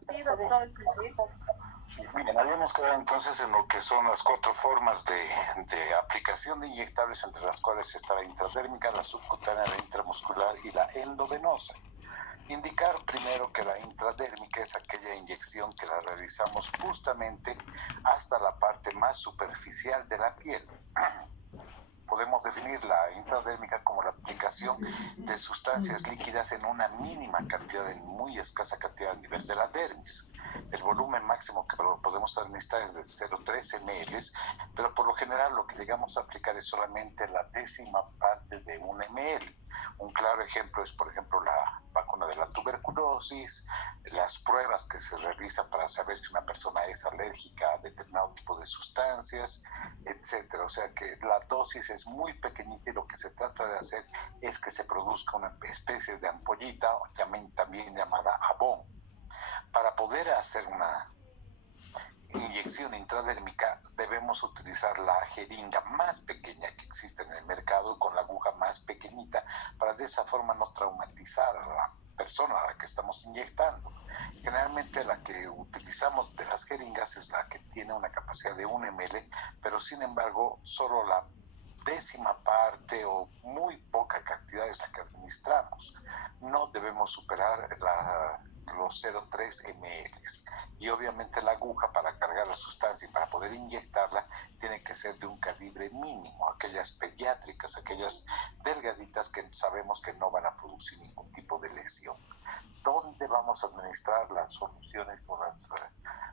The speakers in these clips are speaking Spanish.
Sí, doctor. Bien, habíamos quedado entonces en lo que son las cuatro formas de aplicación de inyectables, entre las cuales está la intradérmica, la subcutánea, la intramuscular y la endovenosa. Indicar primero que la intradérmica es aquella inyección que la realizamos justamente hasta la parte más superficial de la piel. Podemos definir la intradérmica como la aplicación de sustancias líquidas en una mínima cantidad, en muy escasa cantidad a nivel de la dermis. El volumen máximo que podemos administrar es de 0,3 ml, pero por lo general lo que llegamos a aplicar es solamente la décima parte de 1 ml. Un claro ejemplo es, por ejemplo, la vacuna de la tuberculosis, las pruebas que se realizan para saber si una persona es alérgica a determinado tipo de sustancias, etcétera. O sea que la dosis es muy pequeñita y lo que se trata de hacer es que se produzca una especie de ampollita, también llamada abón. Para poder hacer una inyección intradérmica debemos utilizar la jeringa más pequeña que existe en el mercado con la aguja más pequeñita para de esa forma no traumatizar a la persona a la que estamos inyectando. Generalmente la que utilizamos de las jeringas es la que tiene una capacidad de 1 ml, pero sin embargo solo la décima parte o muy poca cantidad es la que administramos. No debemos superar los 0,3 ml. Y obviamente la aguja para cargar la sustancia y para poder inyectarla tiene que ser de un calibre mínimo, aquellas pediátricas, aquellas delgaditas que sabemos que no van a producir ningún tipo de lesión. ¿Dónde vamos a administrar las soluciones o las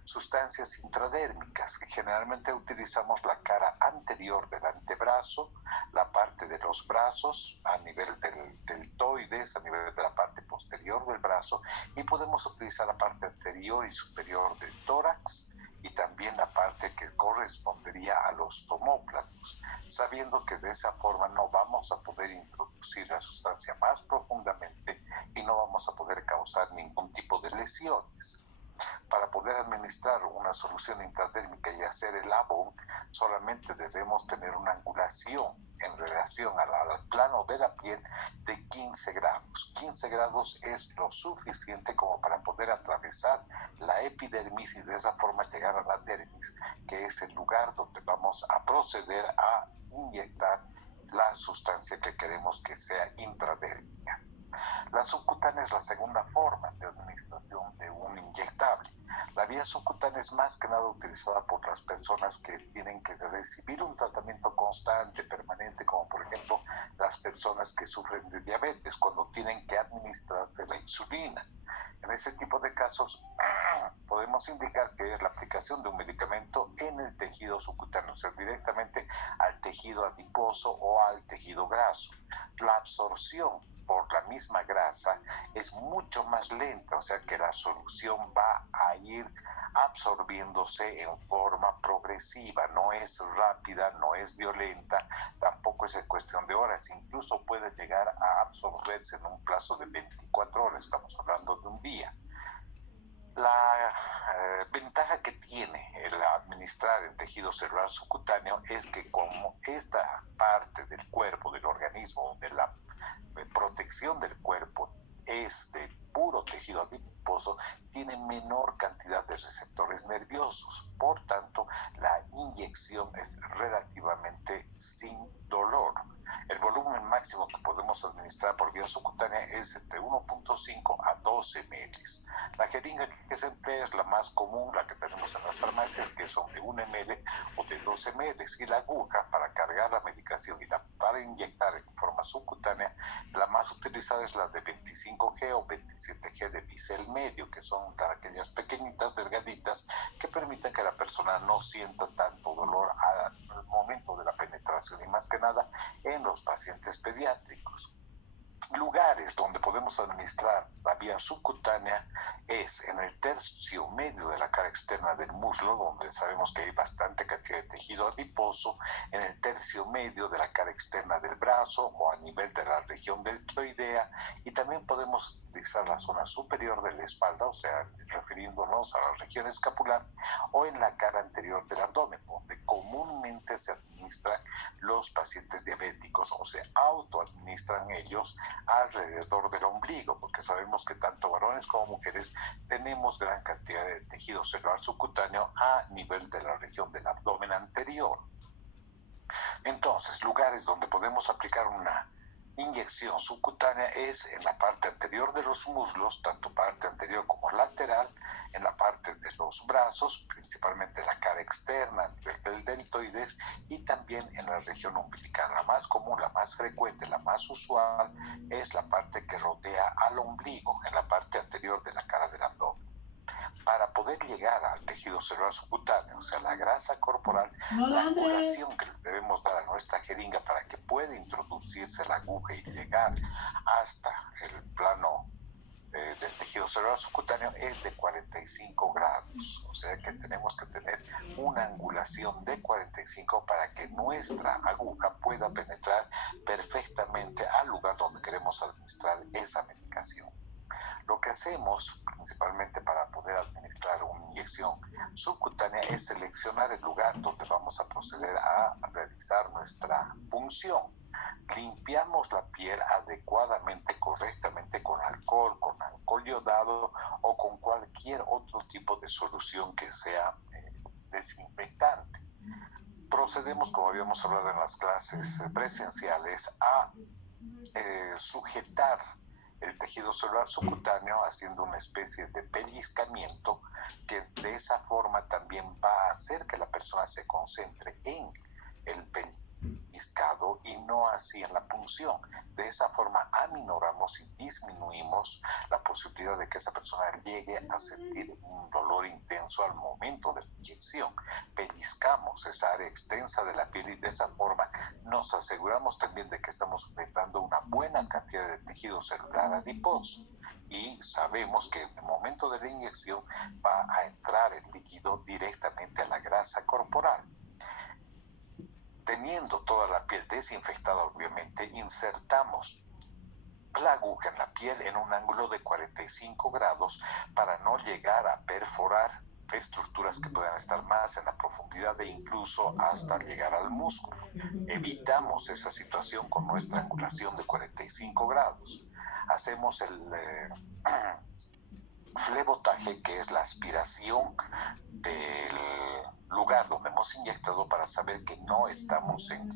sustancias intradérmicas? Generalmente utilizamos la cara anterior del antebrazo, la parte de los brazos, a nivel del deltoides, a nivel de la parte posterior del brazo, y podemos utilizar la parte anterior y superior del tórax y también la parte que correspondería a los omóplatos, sabiendo que de esa forma no vamos a poder introducir la sustancia más profundamente y no vamos a poder causar ningún tipo de lesiones. Para poder administrar una solución intradérmica y hacer el abón, solamente debemos tener una angulación en relación al plano de la piel de 15 grados. 15 grados es lo suficiente como para poder atravesar la epidermis y de esa forma llegar a la dermis, que es el lugar donde vamos a proceder a inyectar la sustancia que queremos que sea intradérmica. La subcutánea es la segunda forma de administración de un inyectable. La vía subcutánea es más que nada utilizada por las personas que tienen que recibir un tratamiento constante, permanente, como por ejemplo las personas que sufren de diabetes, cuando tienen que administrarse la insulina. En ese tipo de casos podemos indicar que es la aplicación de un medicamento en el tejido subcutáneo, o sea, directamente al tejido adiposo o al tejido graso. La absorción por la misma grasa es mucho más lenta, o sea que la solución va a ir absorbiéndose en forma progresiva, no es rápida, no es violenta, tampoco es en cuestión de horas, incluso puede llegar a absorberse en un plazo de 24 horas, estamos hablando de un día. La ventaja que tiene el administrar en tejido celular subcutáneo es que como esta parte del cuerpo, del organismo, de la protección del cuerpo es de puro tejido adiposo, tiene menor cantidad de receptores nerviosos. Por tanto, la inyección es relativamente sin dolor. El volumen máximo que podemos administrar por vía subcutánea es entre 1,5 a 12 ml. La jeringa que se emplea es la más común, la que tenemos en las farmacias, que son de 1 ml o de 12 ml. Y la aguja para cargar la medicación y para inyectar en forma subcutánea, la más utilizada es la de 25G o 27G de bisel medio, que son aquellas pequeñitas, delgaditas, que permiten que la persona no sienta tanto dolor al momento de la penetración y más que nada en los pacientes pediátricos. Lugares donde podemos administrar la vía subcutánea es en el tercio medio de la cara externa del muslo, donde sabemos que hay bastante cantidad de tejido adiposo, en el tercio medio de la cara externa del brazo o a nivel de la región deltoidea, y también podemos utilizar la zona superior de la espalda, o sea, refiriéndonos a la región escapular, o en la cara anterior del abdomen, donde comúnmente se administran los pacientes diabéticos o se autoadministran ellos alrededor del ombligo, porque sabemos que tanto varones como mujeres tenemos gran cantidad de tejido celular subcutáneo a nivel de la región del abdomen anterior. Entonces, lugares donde podemos aplicar una inyección subcutánea es en la parte anterior de los muslos, tanto parte anterior como lateral, en la parte de los brazos, principalmente la cara externa, a nivel del deltoides, y también en la región umbilical. La más común, la más frecuente, la más usual es la parte que rodea al ombligo, en la parte anterior de la cara del abdomen. Para poder llegar al tejido celular subcutáneo, o sea, la grasa corporal, la angulación que le debemos dar a nuestra jeringa para que pueda introducirse la aguja y llegar hasta el plano del tejido celular subcutáneo es de 45 grados, o sea que tenemos que tener una angulación de 45 para que nuestra aguja pueda penetrar perfectamente al lugar donde queremos administrar esa medicación. Lo que hacemos principalmente para poder administrar una inyección subcutánea es seleccionar el lugar donde vamos a proceder a realizar nuestra punción. Limpiamos la piel adecuadamente, correctamente con alcohol yodado o con cualquier otro tipo de solución que sea desinfectante. Procedemos, como habíamos hablado en las clases presenciales, a sujetar el tejido celular subcutáneo haciendo una especie de pellizcamiento que de esa forma también va a hacer que la persona se concentre en el pellizcado y no así en la punción. De esa forma aminoramos y disminuimos la posibilidad de que esa persona llegue a sentir un dolor intenso al momento de la inyección. Pellizcamos esa área extensa de la piel y de esa forma nos aseguramos también de que estamos sujetando una buena cantidad de tejido celular adiposo. Y sabemos que en el momento de la inyección va a entrar el líquido directamente a la grasa corporal. Teniendo toda la piel desinfectada, obviamente, insertamos la aguja en la piel en un ángulo de 45 grados para no llegar a perforar estructuras que puedan estar más en la profundidad e incluso hasta llegar al músculo. Evitamos esa situación con nuestra angulación de 45 grados. Hacemos el flebotaje, que es la aspiración del lugar donde hemos inyectado para saber que no estamos en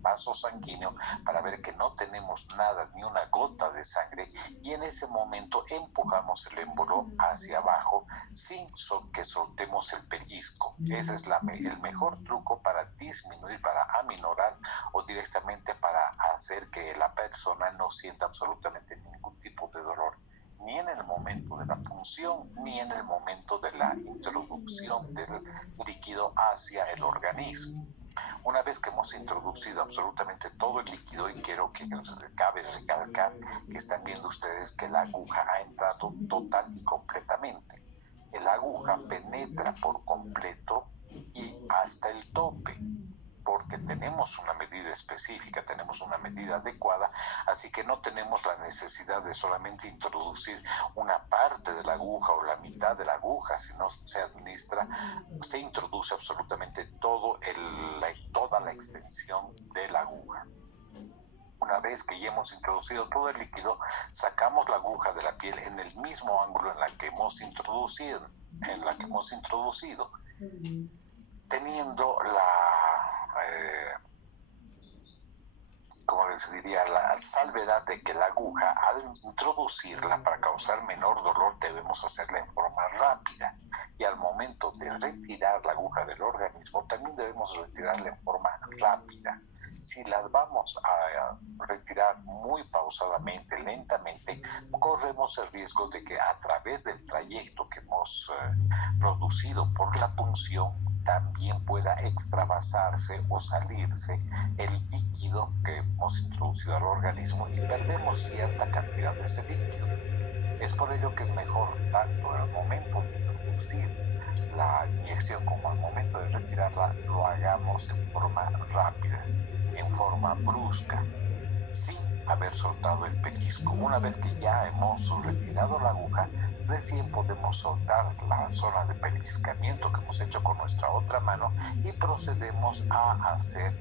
vaso sanguíneo, para ver que no tenemos nada, ni una gota de sangre, y en ese momento empujamos el émbolo hacia abajo sin que soltemos el pellizco. Ese es el mejor truco para disminuir, para aminorar o directamente para hacer que la persona no sienta absolutamente ningún tipo de dolor, ni en el momento de la punción, ni en el momento de la introducción del líquido hacia el organismo. Una vez que hemos introducido absolutamente todo el líquido, y quiero que cabe recalcar que están viendo ustedes que la aguja ha entrado total y completamente. La aguja penetra por completo y hasta el tope, porque tenemos una medida específica, tenemos una medida adecuada, así que no tenemos la necesidad de solamente introducir una parte de la aguja o la mitad de la aguja, sino se introduce absolutamente toda la extensión de la aguja. Una vez que ya hemos introducido todo el líquido, sacamos la aguja de la piel en el mismo ángulo en la que hemos introducido, teniendo como les diría, la salvedad de que la aguja, al introducirla para causar menor dolor, debemos hacerla en forma rápida, y al momento de retirar la aguja del organismo también debemos retirarla en forma rápida. Si las vamos a retirar muy pausadamente, lentamente, corremos el riesgo de que a través del trayecto que hemos producido por la punción también pueda extravasarse o salirse el líquido que hemos introducido al organismo y perdemos cierta cantidad de ese líquido. Es por ello que es mejor, tanto al momento de introducir la inyección como al momento de retirarla, lo hagamos en forma rápida, en forma brusca, sin haber soltado el pellizco. Una vez que ya hemos retirado la aguja, Recién podemos soltar la zona de pellizcamiento que hemos hecho con nuestra otra mano y procedemos a hacer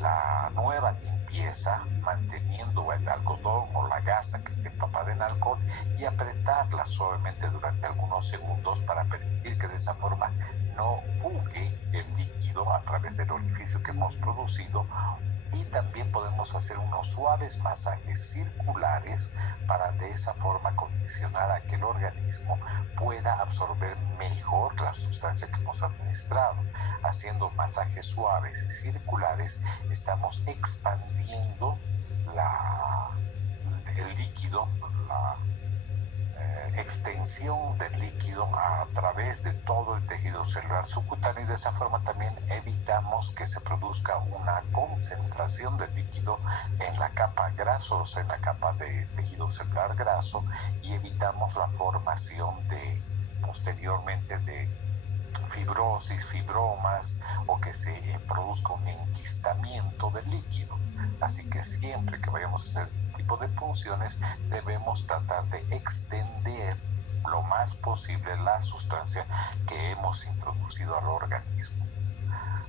la nueva limpieza manteniendo el algodón o la gasa que esté empapada en alcohol y apretarla suavemente durante algunos segundos para permitir que de esa forma no fugue el líquido a través del orificio que hemos producido. Y también podemos hacer unos suaves masajes circulares para de esa forma condicionar a que el organismo pueda absorber mejor la sustancia que hemos administrado. Haciendo masajes suaves y circulares estamos expandiendo el líquido, la extensión del líquido a través de todo el tejido celular subcutáneo y de esa forma también evitamos que se produzca una concentración del líquido en la capa grasosa, en la capa de tejido celular graso, y evitamos la formación posteriormente de fibrosis, fibromas o que se produzca un enquistamiento del líquido. Así que siempre que vayamos a hacer este tipo de punciones debemos tratar de extender lo más posible la sustancia que hemos introducido al organismo.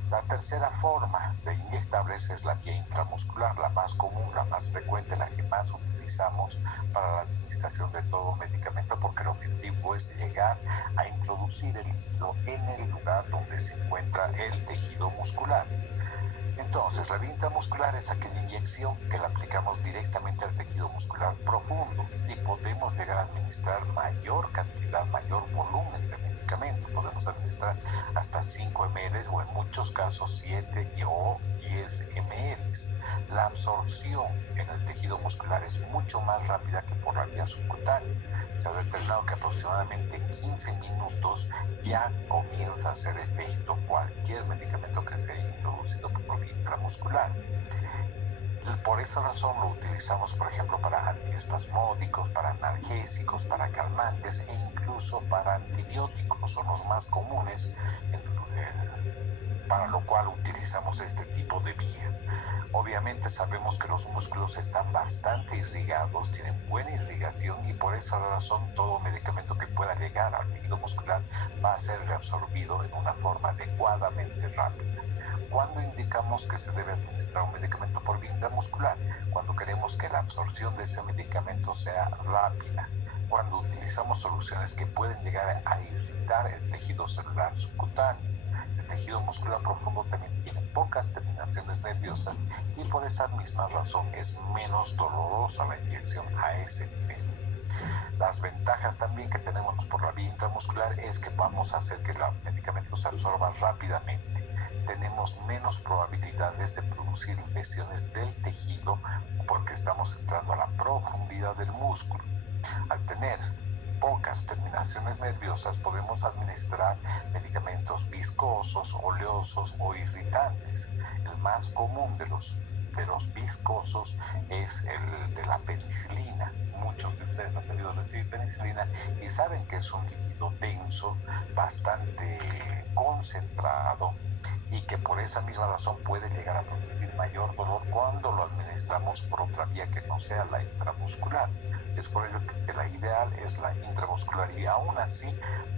La tercera forma de inyectables es la vía intramuscular, la más común, la más frecuente, la que más utilizamos para la administración de todo medicamento, porque el objetivo es llegar a introducir el líquido en el lugar donde se encuentra el tejido muscular. Entonces, la vía intramuscular es aquella inyección que la aplicamos directamente al tejido muscular profundo y podemos llegar a administrar mayor cantidad, mayor volumen de medicamento. Podemos administrar hasta 5 ml o en muchos casos 7 o 10 ml. La absorción en el tejido muscular es mucho más rápida que por la vía subcutánea. Se ha determinado que aproximadamente en 15 minutos ya comienza a hacer efecto cualquier medicamento que sea introducido por vía intramuscular. Por esa razón lo utilizamos, por ejemplo, para antiespasmódicos, para analgésicos, para calmantes e incluso para antibióticos, son los más comunes, para lo cual utilizamos este tipo de vía. Obviamente sabemos que los músculos están bastante irrigados, tienen buena irrigación y por esa razón todo medicamento que pueda llegar al tejido muscular va a ser reabsorbido en una forma adecuadamente rápida. ¿Cuándo indicamos que se debe administrar un medicamento por vía intramuscular? Cuando queremos que la absorción de ese medicamento sea rápida. Cuando utilizamos soluciones que pueden llegar a irritar el tejido celular subcutáneo. El tejido muscular profundo también tiene pocas terminaciones nerviosas y por esa misma razón es menos dolorosa la inyección a ese nivel. Las ventajas también que tenemos por la vía intramuscular es que vamos a hacer que el medicamento se absorba rápidamente. Tenemos menos probabilidades de producir lesiones del tejido porque estamos entrando a la profundidad del músculo. Al tener pocas terminaciones nerviosas podemos administrar medicamentos viscosos, oleosos o irritantes. El más común de los viscosos es el de la penicilina. Muchos de ustedes han debido recibir penicilina y saben que es un líquido denso, bastante concentrado y que por esa misma razón puede llegar a producir mayor dolor cuando lo administramos por otra vía que no sea la intramuscular. Es por ello que la ideal es la intramuscular y aún así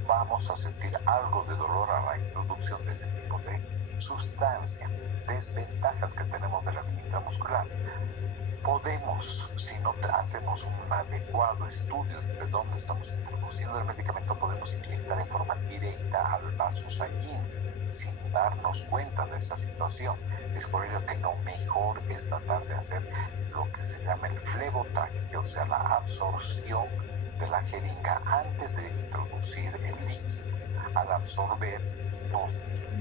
vamos a sentir algo de dolor a la introducción de ese tipo de sustancia. Desventajas que tenemos de la vía intramuscular. Podemos, si no hacemos un adecuado estudio de dónde estamos introduciendo el medicamento, podemos inyectar en forma directa al vaso sanguíneo sin darnos cuenta de esa situación. Es por ello que lo mejor es tratar de hacer lo que se llama el flebotraqueo, o sea, la absorción de la jeringa antes de introducir el líquido. Al absorber, nos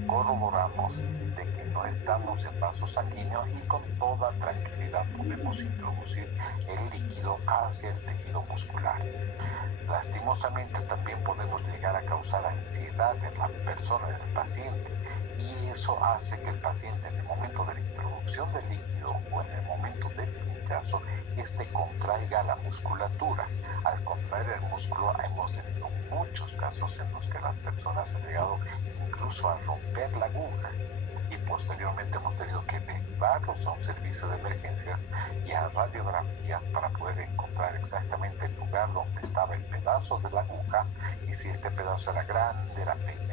corroboramos de que no estamos en vaso sanguíneo y con toda tranquilidad podemos introducir el líquido hacia el tejido muscular. Lastimosamente también podemos llegar a causar ansiedad en la persona, en el paciente, y eso hace que el paciente en el momento de la introducción del líquido o en el momento del pinchazo, contraiga la musculatura. Al contraer el músculo hemos tenido muchos casos en los que las personas han llegado incluso a romper la aguja. Y posteriormente hemos tenido que derivarlos a un servicio de emergencias y a radiografías para poder encontrar exactamente el lugar donde estaba el pedazo de la aguja y si este pedazo era grande,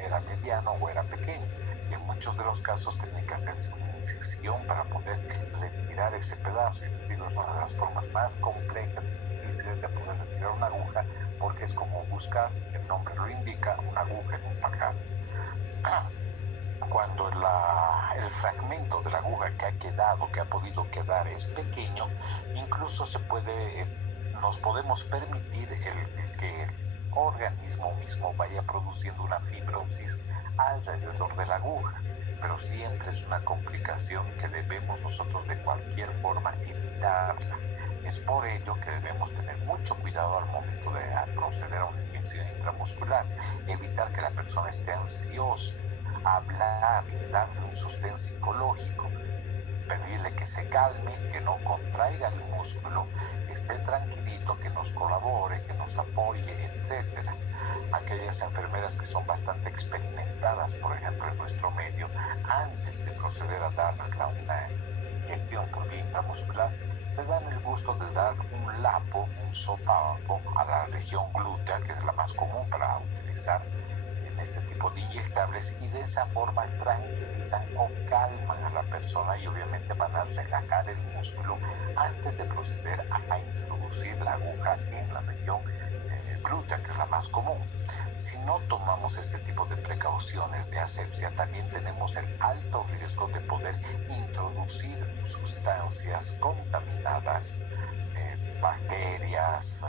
era mediano o era pequeño. Y en muchos de los casos tenía que hacerse una incisión para poder retirar ese pedazo. Y digo, es una de las formas más complejas y difíciles de poder retirar una aguja, porque es como buscar, el nombre lo indica, una aguja en un pajar. Cuando el fragmento de la aguja que ha quedado, que ha podido quedar, es pequeño, incluso nos podemos permitir que el organismo mismo vaya produciendo una fibrosis alrededor de la aguja, pero siempre es una complicación que debemos nosotros de cualquier forma evitarla. Es por ello que debemos tener mucho cuidado al momento de proceder a una inyección intramuscular, evitar que la persona esté ansiosa, hablar, darle un sostén psicológico, pedirle que se calme, que no contraiga el músculo, que esté tranquilito, que nos colabore, que nos apoye, etc. Aquellas enfermeras que son bastante experimentadas, por ejemplo, en nuestro medio, antes de proceder a dar una inyección por vía intramuscular, le dan el gusto de dar un lapo, un sopapo a la región glútea, que es la más común para utilizar en este tipo de inyectables, y de esa forma tranquilizan o calman a la persona y obviamente van a relajar el músculo antes de proceder a introducir la aguja en la región glútea, que es la más común. Si no tomamos este tipo de precauciones de asepsia, también tenemos el alto riesgo de poder introducir sustancias contaminadas, bacterias,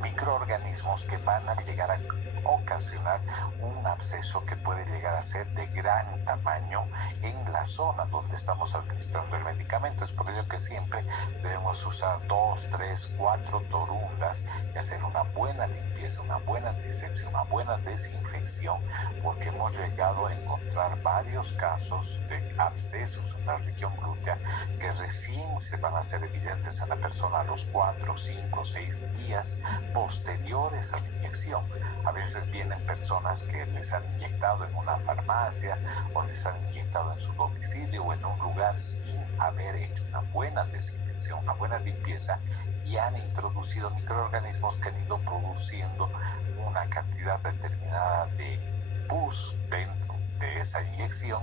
microorganismos que van a llegar a ocasionar un absceso que puede llegar a ser de gran tamaño en la zona donde estamos administrando el medicamento. Es por ello que siempre debemos usar 2, 3, 4 torundas y hacer una buena limpieza, una buena antisepsia, una buena desinfección, porque hemos llegado a encontrar varios casos de abscesos en la región glútea que recién se van a hacer evidentes en la persona a los 4, 5, 6 días posteriores a la inyección. A veces vienen personas que les han inyectado en una farmacia o les han inyectado en su domicilio o en un lugar sin haber hecho una buena desinfección, una buena limpieza, y han introducido microorganismos que han ido produciendo una cantidad determinada de pus dentro de esa inyección,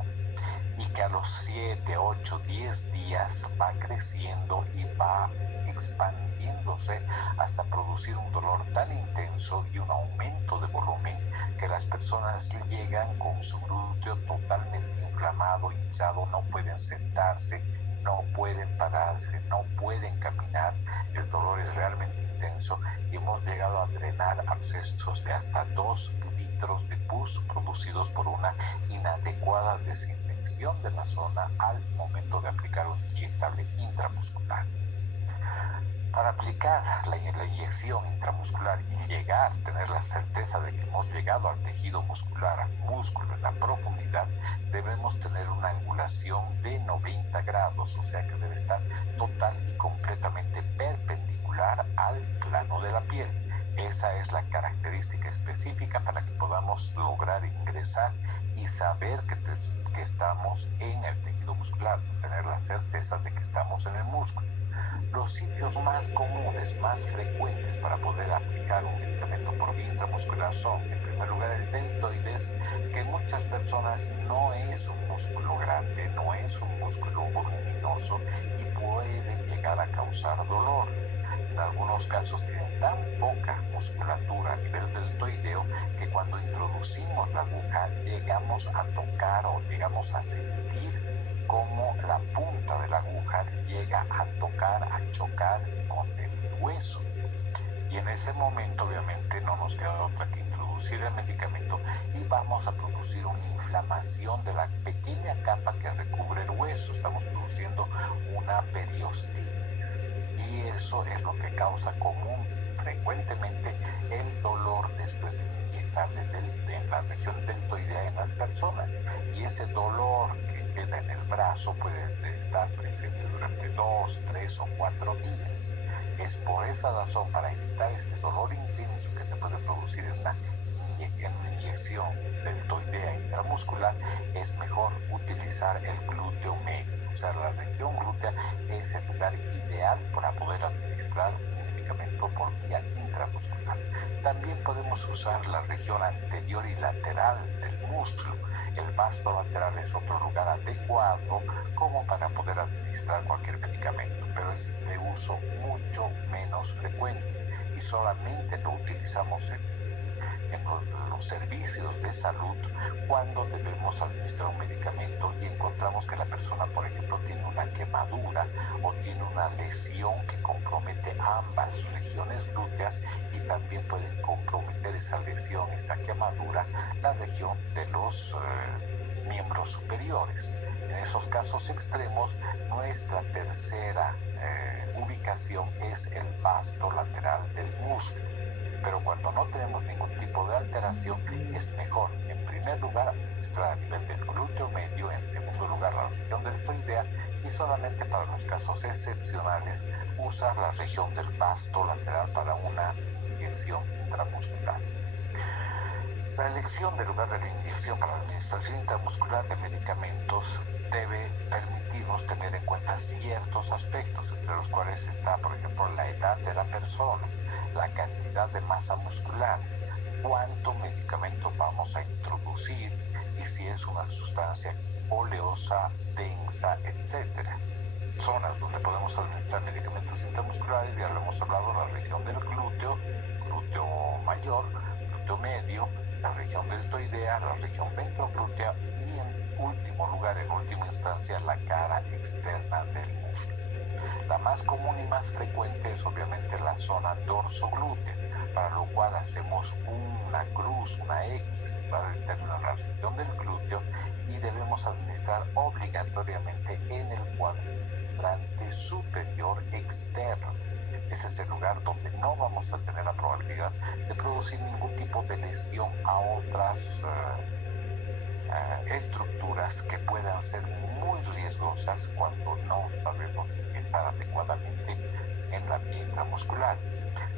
y que a los 7, 8, 10 días va creciendo y va expandiéndose hasta producir un dolor tan intenso y un aumento de volumen que las personas llegan con su glúteo totalmente inflamado, hinchado, no pueden sentarse, no pueden pararse, no pueden caminar. El dolor es realmente intenso y hemos llegado a drenar abscesos de hasta 2 litros de pus producidos por una inadecuada desinfección de la zona al momento de aplicar un inyectable intramuscular. Para aplicar la inyección intramuscular y llegar a tener la certeza de que hemos llegado al tejido muscular, al músculo en la profundidad, debemos tener una angulación de 90 grados, o sea que debe estar total y completamente perpendicular al plano de la piel. Esa es la característica específica para que podamos lograr ingresar y saber que estamos en el tejido muscular, tener la certeza de que estamos en el músculo. Los sitios más comunes, más frecuentes para poder aplicar un medicamento por vía intramuscular son, en primer lugar, el deltoides, que en muchas personas no es un músculo grande, no es un músculo voluminoso y puede llegar a causar dolor. En algunos casos tienen tan poca musculatura a nivel deltoideo que cuando introducimos la aguja llegamos a tocar o llegamos a sentir cómo la punta de la aguja llega a tocar, a chocar con el hueso. Y en ese momento obviamente no nos queda otra que introducir el medicamento y vamos a producir una inflamación de la pequeña capa que recubre el hueso. Estamos produciendo una periostitis. Y eso es lo que causa frecuentemente el dolor después de inyectarle en la región deltoidea en las personas. Y ese dolor que queda en el brazo puede estar presente durante 2, 3 o 4 días. Es por esa razón, para evitar este dolor intenso que se puede producir en una inyección inyección deltoidea intramuscular, es mejor utilizar el glúteo medio. O sea, la región glútea es el lugar ideal para poder administrar un medicamento por vía intramuscular. También podemos usar la región anterior y lateral del músculo. El vasto lateral es otro lugar adecuado como para poder administrar cualquier medicamento, pero es de uso mucho menos frecuente y solamente lo utilizamos en los servicios de salud cuando debemos administrar un medicamento y encontramos que la persona, por ejemplo, tiene una quemadura o tiene una lesión que compromete ambas regiones glúteas y también puede comprometer esa lesión, esa quemadura, la región de los miembros superiores. En esos casos extremos, nuestra tercera ubicación es el vasto lateral del músculo. Pero cuando no tenemos ningún tipo de alteración, es mejor, en primer lugar, administrar a nivel del glúteo medio, en segundo lugar, la región deltoidea, y solamente para los casos excepcionales, usar la región del vasto lateral para una inyección intramuscular. La elección del lugar de la inyección para la administración intramuscular de medicamentos debe permitirnos tener en cuenta ciertos aspectos, entre los cuales está, por ejemplo, la edad de la persona, la cantidad de masa muscular, cuánto medicamento vamos a introducir y si es una sustancia oleosa, densa, etc. Zonas donde podemos administrar medicamentos intramusculares, ya lo hemos hablado, la región del glúteo, glúteo mayor, glúteo medio, la región deltoidea, la región ventroglútea y en último lugar, en última instancia, la cara externa del músculo. La más común y más frecuente es obviamente la zona dorsoglútea, para lo cual hacemos una cruz, una X, para el término de la región del glúteo y debemos administrar obligatoriamente en el cuadrante superior externo. Ese es el lugar donde no vamos a tener la probabilidad de producir ningún tipo de lesión a otras estructuras que puedan ser muy riesgosas cuando no sabemos inyectar adecuadamente en la vía intramuscular.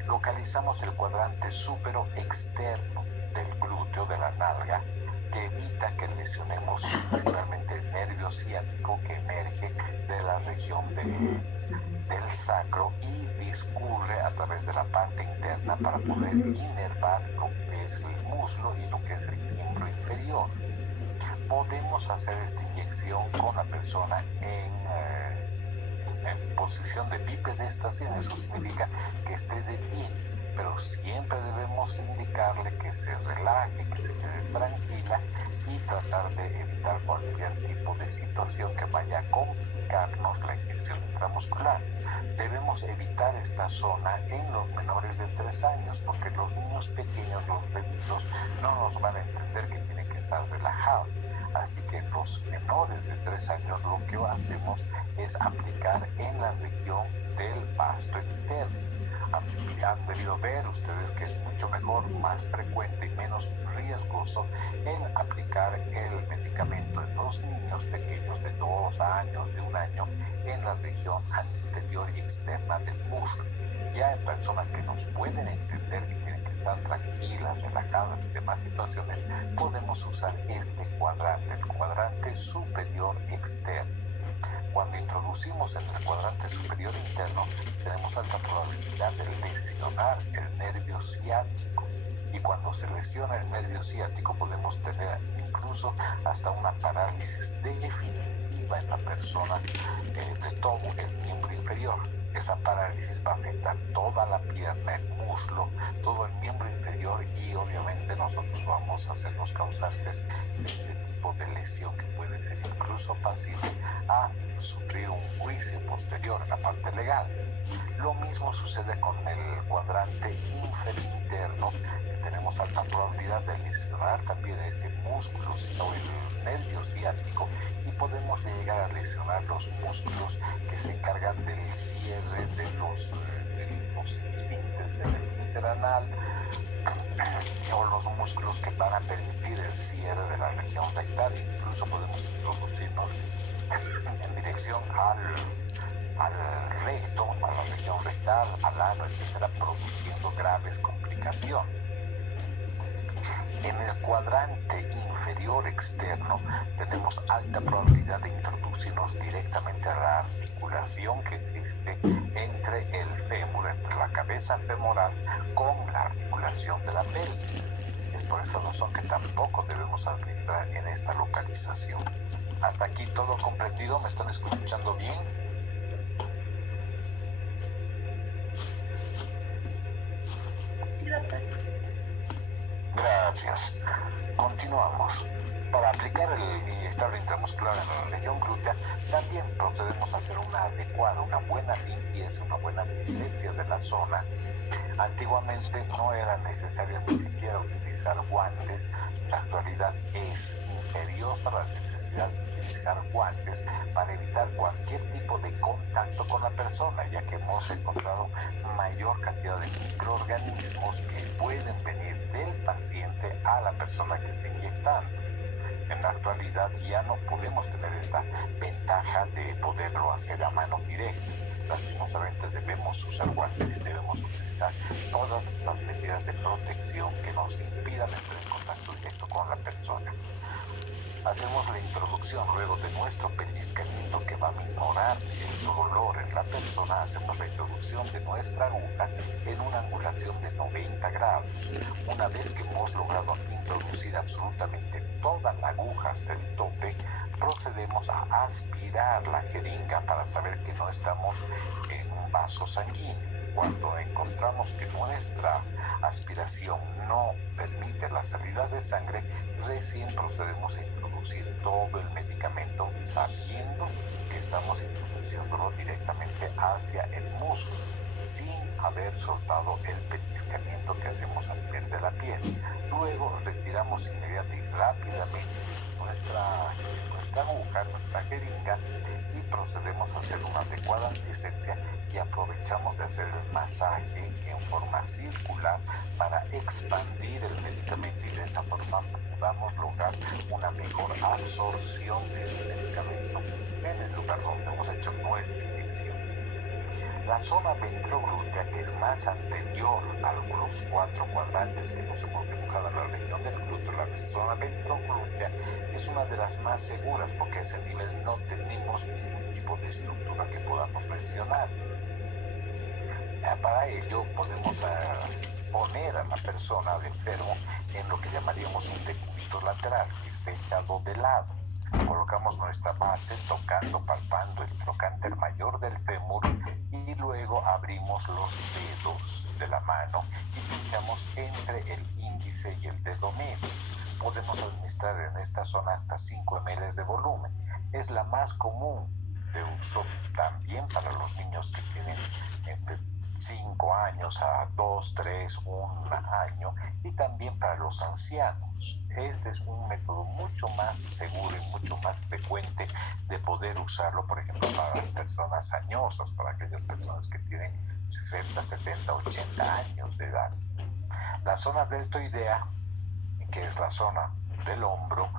Localizamos el cuadrante supero externo del glúteo, de la nalga, que evita que lesionemos principalmente el nervio ciático que emerge de la región del sacro y discurre a través de la parte interna para poder inervar lo que es el muslo y lo que es el miembro inferior. Podemos hacer esta inyección con la persona en posición de bipedestación, eso significa que esté de pie, pero siempre debemos indicarle que se relaje, que se quede tranquila y tratar de evitar cualquier tipo de situación que vaya a complicarnos la inyección intramuscular. Debemos evitar esta zona en los menores de 3 años porque los niños pequeños, los bebitos, no nos van a entender que tienen que estar relajados. Así que en los menores de 3 años lo que hacemos es aplicar en la región del vasto externo. Han debido ver ustedes que es mucho mejor, más frecuente y menos riesgoso el aplicar el medicamento en los niños pequeños de 2 años, de 1 año, en la región anterior y externa del músculo. Ya en personas que nos pueden entender, que tienen que estar tranquilas, relajadas y demás situaciones, podemos usar este cuadrante, el cuadrante superior externo. Cuando introducimos en el cuadrante superior interno, tenemos alta probabilidad de lesionar el nervio ciático. Y cuando se lesiona el nervio ciático, podemos tener incluso hasta una parálisis definitiva en la persona de todo el miembro inferior. Esa parálisis va a afectar toda la pierna, el muslo, todo el miembro inferior y obviamente nosotros vamos a ser los causantes de este tipo de lesión que puede ser incluso pasible a sufrir un juicio posterior en la parte legal. Lo mismo sucede con el cuadrante inferinterno, que tenemos alta probabilidad de lesionar también este músculo o el nervio ciático y podemos llegar a lesionar los músculos que se encargan del cierre de los esfínteres del esfínter anal o los músculos que van a permitir el cierre de la región rectal. Incluso podemos introducirnos en dirección al recto, a la región rectal, al ano, etcétera, produciendo graves complicaciones. En el cuadrante inferior externo tenemos alta probabilidad de introducirnos directamente a la articulación que existe entre el fémur, entre la cabeza femoral, con la articulación de la pelvis. Es por esa razón que tampoco debemos arbitrar en esta localización. Hasta aquí todo comprendido. ¿Me están escuchando bien? Sí, doctor. Gracias. Continuamos. Para aplicar el inyectable intramuscular en la región glútea, también procedemos a hacer una adecuada, una buena limpieza, una buena antisepsia de la zona. Antiguamente no era necesario ni siquiera utilizar guantes. En la actualidad es imperiosa la necesidad de utilizar guantes para evitar cualquier tipo de contacto con la persona, ya que hemos encontrado mayor cantidad de microorganismos que pueden venir del paciente a la persona que está inyectando. En la actualidad ya no podemos tener esta ventaja de poderlo hacer a mano directa. Lastimosamente debemos usar guantes y debemos utilizar todas las medidas de protección que nos impidan entrar en contacto directo con la persona. Hacemos la introducción luego de nuestro pellizcamiento que va a minorar el dolor en la persona. Hacemos la introducción de nuestra aguja en una angulación de 90 grados. Una vez que hemos logrado introducir absolutamente toda la aguja hasta el tope, procedemos a aspirar la jeringa para saber que no estamos en un vaso sanguíneo. Cuando encontramos que nuestra aspiración no permite la salida de sangre, recién procedemos a introducir todo el medicamento sabiendo que estamos introduciéndolo directamente hacia el músculo, sin haber soltado el pellizcamiento que hacemos a nivel de la piel. Luego retiramos inmediatamente y rápidamente nuestra aguja, nuestra jeringa, y procedemos a hacer una adecuada antisepsia y aprovechamos de hacer el masaje en forma circular para expandir el medicamento y de esa forma podamos lograr una mejor absorción del medicamento en el lugar donde hemos hecho nuestra inyección. La zona ventroglútea, que es más anterior a los 4 cuadrantes que nos hemos dibujado en la región del glúteo, la zona ventroglútea es una de las más seguras porque a ese nivel no tenemos ningún tipo de estructura que podamos lesionar. Para ello podemos poner a la persona, al enfermo, en lo que llamaríamos un decúbito lateral, que esté echado de lado. Colocamos nuestra base tocando, palpando el trocánter mayor del fémur y luego abrimos los dedos de la mano y pinchamos entre el índice y el dedo medio. Podemos administrar en esta zona hasta 5 ml de volumen. Es la más común de uso también para los niños que tienen entre 5 años a 2, 3, 1 año, y también para los ancianos. Este es un método mucho más seguro y mucho más frecuente de poder usarlo, por ejemplo, para las personas añosas, para aquellas personas que tienen 60, 70, 80 años de edad. La zona deltoidea, que es la zona del hombro,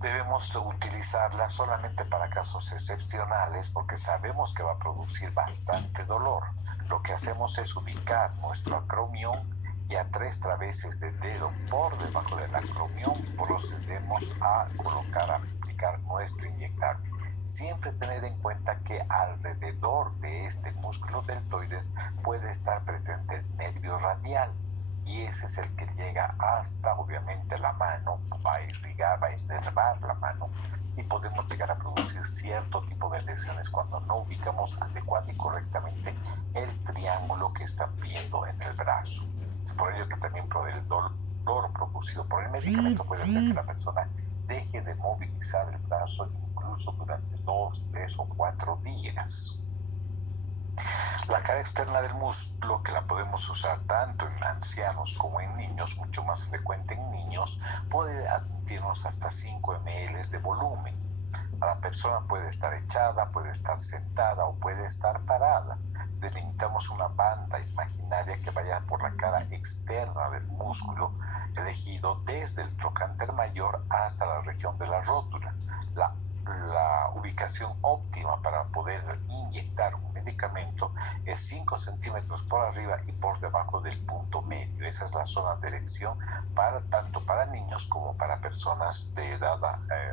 debemos utilizarla solamente para casos excepcionales porque sabemos que va a producir bastante dolor. Lo que hacemos es ubicar nuestro acromión y a 3 traveses de dedo por debajo del acromión procedemos a colocar, a aplicar nuestro inyectable. Siempre tener en cuenta que alrededor de este músculo deltoides puede estar presente el nervio radial, y ese es el que llega hasta obviamente la mano, va a irrigar, va a inervar la mano, y podemos llegar a producir cierto tipo de lesiones cuando no ubicamos adecuada y correctamente el triángulo que están viendo en el brazo. Es por ello que también por el dolor producido por el medicamento puede hacer que la persona deje de movilizar el brazo incluso durante 2, 3 o 4 días. La cara externa del músculo, que la podemos usar tanto en ancianos como en niños, mucho más frecuente en niños, puede admitirnos hasta 5 ml de volumen. La persona puede estar echada, puede estar sentada o puede estar parada. Delimitamos una banda imaginaria que vaya por la cara externa del músculo, elegido desde el trocánter mayor hasta la región de la rótula. La la ubicación óptima para poder inyectar un medicamento es 5 centímetros por arriba y por debajo del punto medio. Esa es la zona de elección tanto para niños como para personas de edad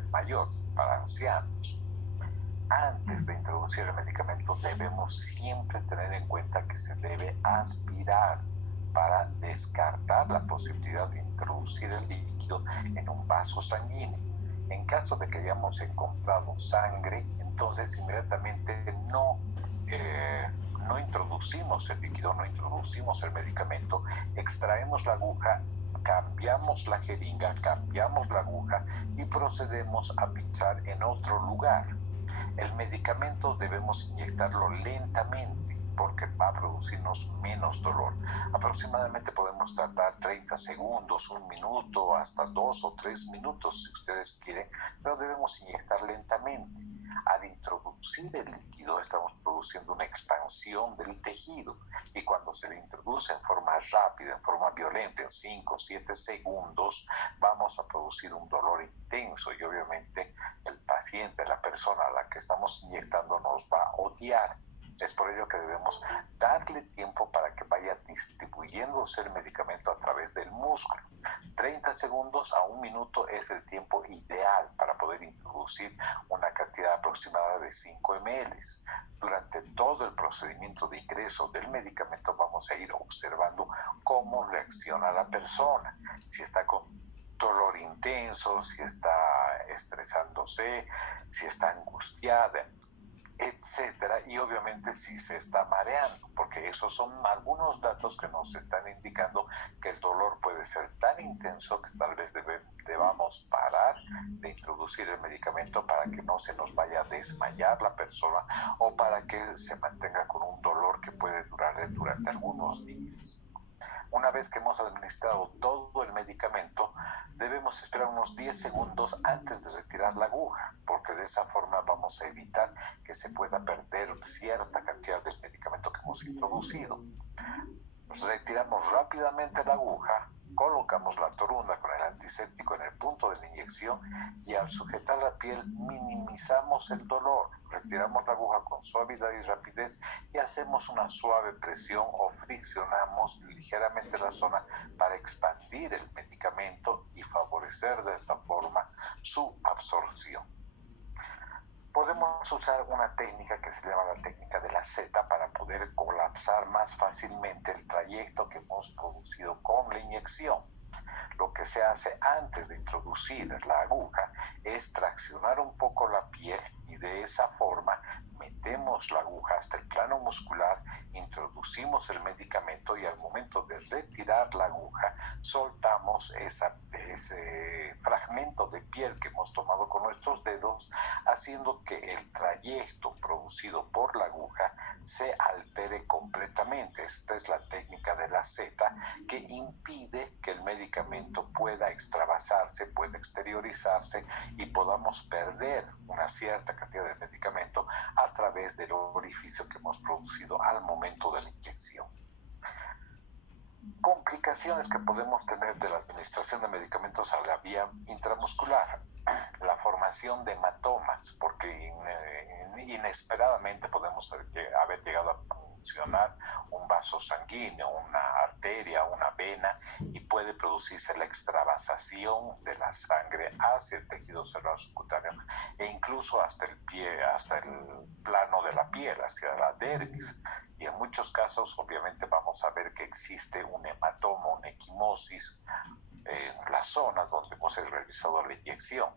mayor, para ancianos. Antes de introducir el medicamento debemos siempre tener en cuenta que se debe aspirar para descartar la posibilidad de introducir el líquido en un vaso sanguíneo. En caso de que hayamos encontrado sangre, entonces inmediatamente no introducimos el líquido, no introducimos el medicamento, extraemos la aguja, cambiamos la jeringa, cambiamos la aguja y procedemos a pinchar en otro lugar. El medicamento debemos inyectarlo lentamente porque va a producirnos menos dolor. Aproximadamente podemos tardar 30 segundos, 1 minuto, hasta 2 o 3 minutos si ustedes quieren, pero debemos inyectar lentamente. Al introducir el líquido estamos produciendo una expansión del tejido y cuando se le introduce en forma rápida, en forma violenta, en 5 o 7 segundos, vamos a producir un dolor intenso y obviamente el paciente, la persona a la que estamos inyectando nos va a odiar. Es por ello que debemos darle tiempo para que vaya distribuyéndose el medicamento a través del músculo. 30 segundos a 1 minuto es el tiempo ideal para poder introducir una cantidad aproximada de 5 ml. Durante todo el procedimiento de ingreso del medicamento vamos a ir observando cómo reacciona la persona, si está con dolor intenso, si está estresándose, si está angustiada, etcétera, y obviamente si se está mareando, porque esos son algunos datos que nos están indicando que el dolor puede ser tan intenso que tal vez debamos parar de introducir el medicamento para que no se nos vaya a desmayar la persona o para que se mantenga con un dolor que puede durar durante algunos días. Una vez que hemos administrado todo el medicamento, debemos esperar unos 10 segundos antes de retirar la aguja, porque de esa forma vamos a evitar que se pueda perder cierta cantidad del medicamento que hemos introducido. Retiramos rápidamente la aguja, colocamos la torunda con el antiséptico en el punto de la inyección y al sujetar la piel minimizamos el dolor. Retiramos la aguja con suavidad y rapidez y hacemos una suave presión o friccionamos ligeramente la zona para expandir el medicamento y favorecer de esta forma su absorción. Podemos usar una técnica que se llama la técnica de la seta para poder colapsar más fácilmente el trayecto que hemos producido con la inyección. Lo que se hace antes de introducir la aguja es traccionar un poco la piel y de esa forma metemos la aguja hasta el plano muscular, introducimos el medicamento y al momento de retirar la aguja soltamos ese fragmento de piel que hemos tomado con nuestros dedos, haciendo que el trayecto producido por la aguja se altere completamente. Esta es la técnica de la seta que impide que el medicamento pueda extravasarse, pueda exteriorizarse y podamos perder una cierta cantidad de medicamento a través del orificio que hemos producido al momento de la inyección. Complicaciones que podemos tener de la administración de medicamentos a la vía intramuscular: la formación de hematomas, porque inesperadamente podemos haber llegado a funcionar un vaso sanguíneo, una arteria, una vena, y puede producirse la extravasación de la sangre hacia el tejido celular subcutáneo e incluso hasta el plano de la piel, hacia la dermis. Y en muchos casos obviamente vamos a ver que existe un hematoma, una equimosis en la zona donde hemos realizado la inyección.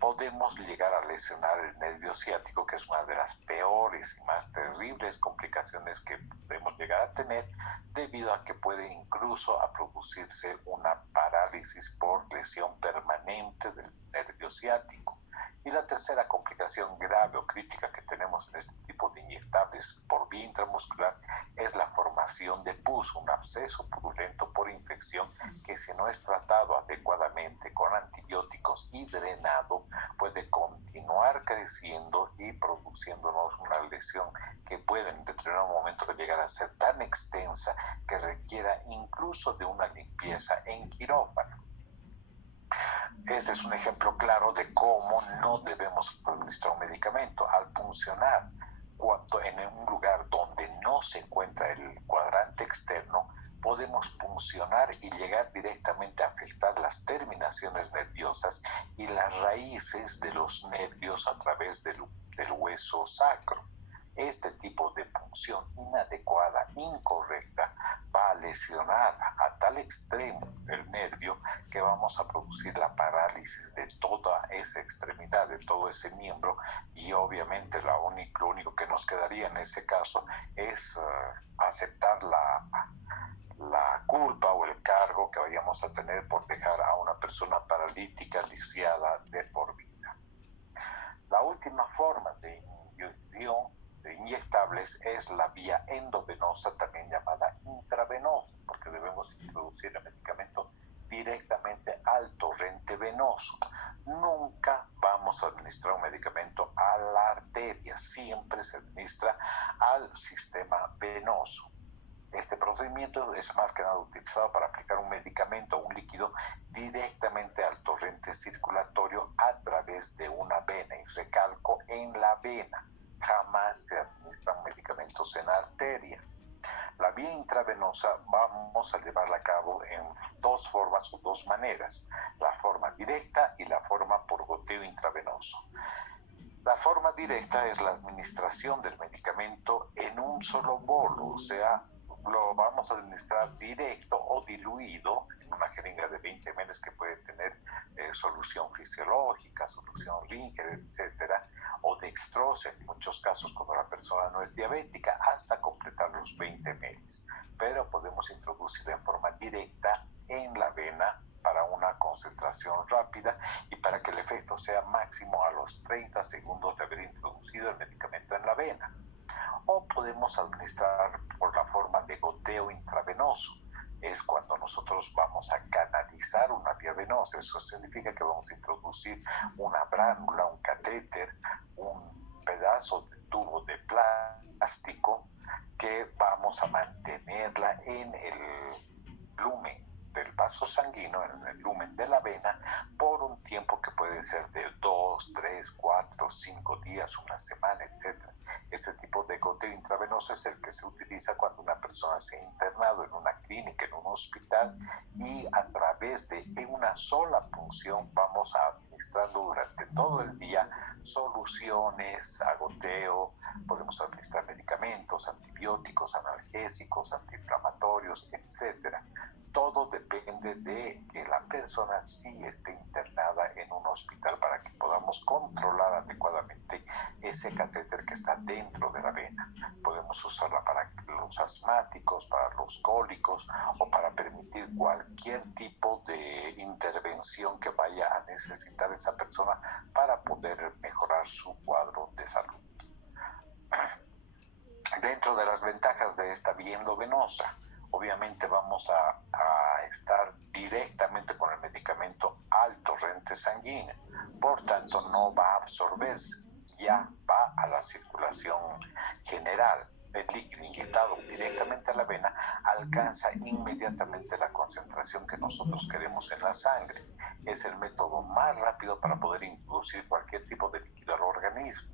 Podemos llegar a lesionar el nervio ciático, que es una de las peores y más terribles complicaciones que podemos llegar a tener, debido a que puede incluso a producirse una parálisis por lesión permanente del nervio ciático. Y la tercera complicación grave o crítica que tenemos en este tipo de inyectables por vía intramuscular es la formación de pus, un absceso purulento por infección que, si no es tratado adecuadamente con antibióticos y drenado, puede continuar creciendo y produciéndonos una lesión que puede en determinado momento llegar a ser tan extensa que requiera incluso de una limpieza en quirófano. Es Este es un ejemplo claro de cómo no debemos administrar un medicamento. Al puncionar en un lugar donde no se encuentra el cuadrante externo, podemos puncionar y llegar directamente a afectar las terminaciones nerviosas y las raíces de los nervios a través del hueso sacro. Este tipo de punción inadecuada, incorrecta, va a lesionar a tal extremo el nervio que vamos a producir la parálisis de toda esa extremidad, de todo ese miembro, y obviamente lo único que nos quedaría en ese caso es aceptar la culpa o el cargo que vayamos a tener por dejar a una persona paralítica, lisiada de por vida. La última forma de inyección de inyectables es la vía endovenosa, también llamada intravenosa, porque debemos introducir el medicamento directamente al torrente venoso. Nunca vamos a administrar un medicamento a la arteria, siempre se administra al sistema venoso. Este procedimiento es más que nada utilizado para aplicar un medicamento o un líquido directamente al torrente circulatorio a través de una vena. Y recalco, en la vena. Jamás se administran medicamentos en arteria. La vía intravenosa vamos a llevarla a cabo en dos formas o dos maneras. La forma directa y la forma por goteo intravenoso. La forma directa es la administración del medicamento en un solo bolo, o sea, lo vamos a administrar directo o diluido en una jeringa de 20 ml que puede tener solución fisiológica, solución Ringer, etcétera, o dextrosa en muchos casos cuando la persona no es diabética, hasta completar los 20 ml. Pero podemos introducir en forma directa en la vena para una concentración rápida y para que el efecto sea máximo a los 30 segundos de haber introducido el medicamento en la vena. O podemos administrar por la forma de goteo intravenoso. Es cuando nosotros vamos a canalizar una vía venosa. Eso significa que vamos a introducir una bránula, un catéter, un pedazo de tubo de plástico que vamos a mantenerla en el lumen del vaso sanguíneo, en el lumen de la vena, por un tiempo que puede ser de 2, 3, 4, 5 días, una semana, etc. Este tipo de goteo intravenoso es el que se utiliza cuando una persona se ha internado en una clínica, en un hospital, y a través de una sola punción vamos a administrando durante todo el día soluciones a goteo. Podemos administrar medicamentos, antibióticos, analgésicos, antiinflamatorios, etcétera. Todo depende de que la persona sí esté internada en un hospital para que podamos controlar adecuadamente ese catéter que está dentro de la vena. Podemos usarla para los asmáticos, para los cólicos o para permitir cualquier tipo de intervención que vaya a necesitar esa persona para poder mejorar su cuadro de salud. Dentro de las ventajas de esta vía endovenosa, obviamente vamos a estar directamente con el medicamento al torrente sanguíneo, por tanto no va a absorberse, ya va a la circulación general. El líquido inyectado directamente a la vena alcanza inmediatamente la concentración que nosotros queremos en la sangre. Es el método más rápido para poder introducir cualquier tipo de líquido al organismo.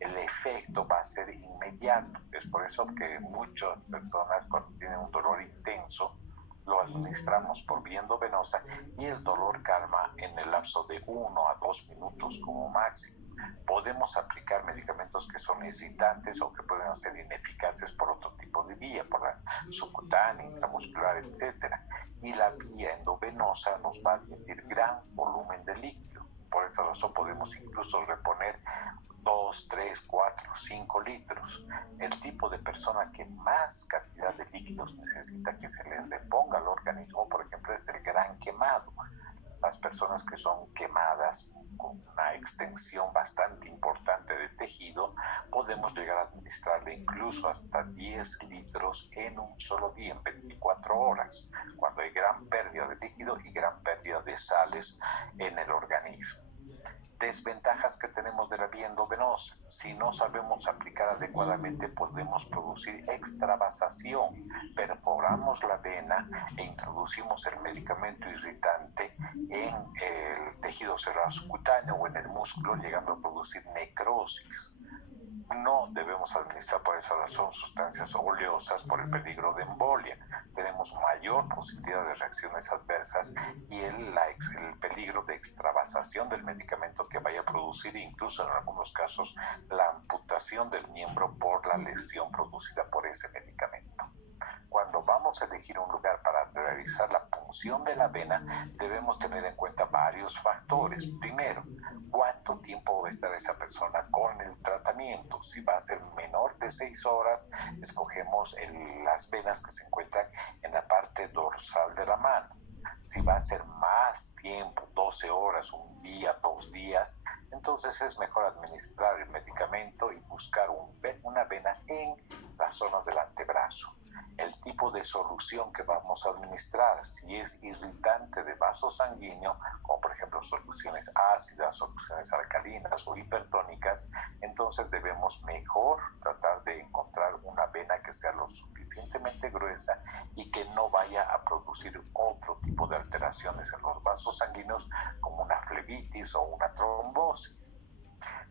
El efecto va a ser inmediato. Es por eso que muchas personas cuando tienen un dolor intenso lo administramos por vía endovenosa y el dolor calma en el lapso de 1 a 2 minutos como máximo. Podemos aplicar medicamentos que son irritantes o que pueden ser ineficaces por otro tipo de vía, por la subcutánea, intramuscular, etc. Y la vía endovenosa nos va a admitir gran volumen de líquido. Por esa razón podemos incluso reponer 2, 3, 4, 5 litros. El tipo de persona que más cantidad de líquidos necesita que se les reponga al organismo, por ejemplo, es el gran quemado. Las personas que son quemadas con una extensión bastante importante de tejido, podemos llegar a administrarle incluso hasta 10 litros en un solo día, en 24 horas, cuando hay gran pérdida de líquido y gran pérdida de sales en el organismo. Desventajas que tenemos de la vía endovenosa: si no sabemos aplicar adecuadamente, podemos producir extravasación. Perforamos la vena e introducimos el medicamento irritante en el tejido celular subcutáneo o en el músculo, llegando a producir necrosis. No debemos administrar por esa razón sustancias oleosas por el peligro de embolia. Tenemos mayor posibilidad de reacciones adversas y el peligro de extravasación del medicamento que vaya a producir, incluso en algunos casos, la amputación del miembro por la lesión producida por ese medicamento. Cuando vamos a elegir un lugar para realizar la punción de la vena, debemos tener en cuenta varios factores. Primero, cuánto tiempo va a estar esa persona con el tratamiento. Si va a ser menor de 6 horas, escogemos las venas que se encuentran en la parte dorsal de la mano. Si va a ser más tiempo, 12 horas, un día, 2 días, entonces es mejor administrar el medicamento y buscar una vena en la zona del antebrazo. El tipo de solución que vamos a administrar, si es irritante de vaso sanguíneo, como por ejemplo soluciones ácidas, soluciones alcalinas o hipertónicas, entonces debemos mejor tratar de encontrar una vena que sea lo suficientemente gruesa y que no vaya a producir otro tipo de alteraciones en los vasos sanguíneos, como una flebitis o una trombosis.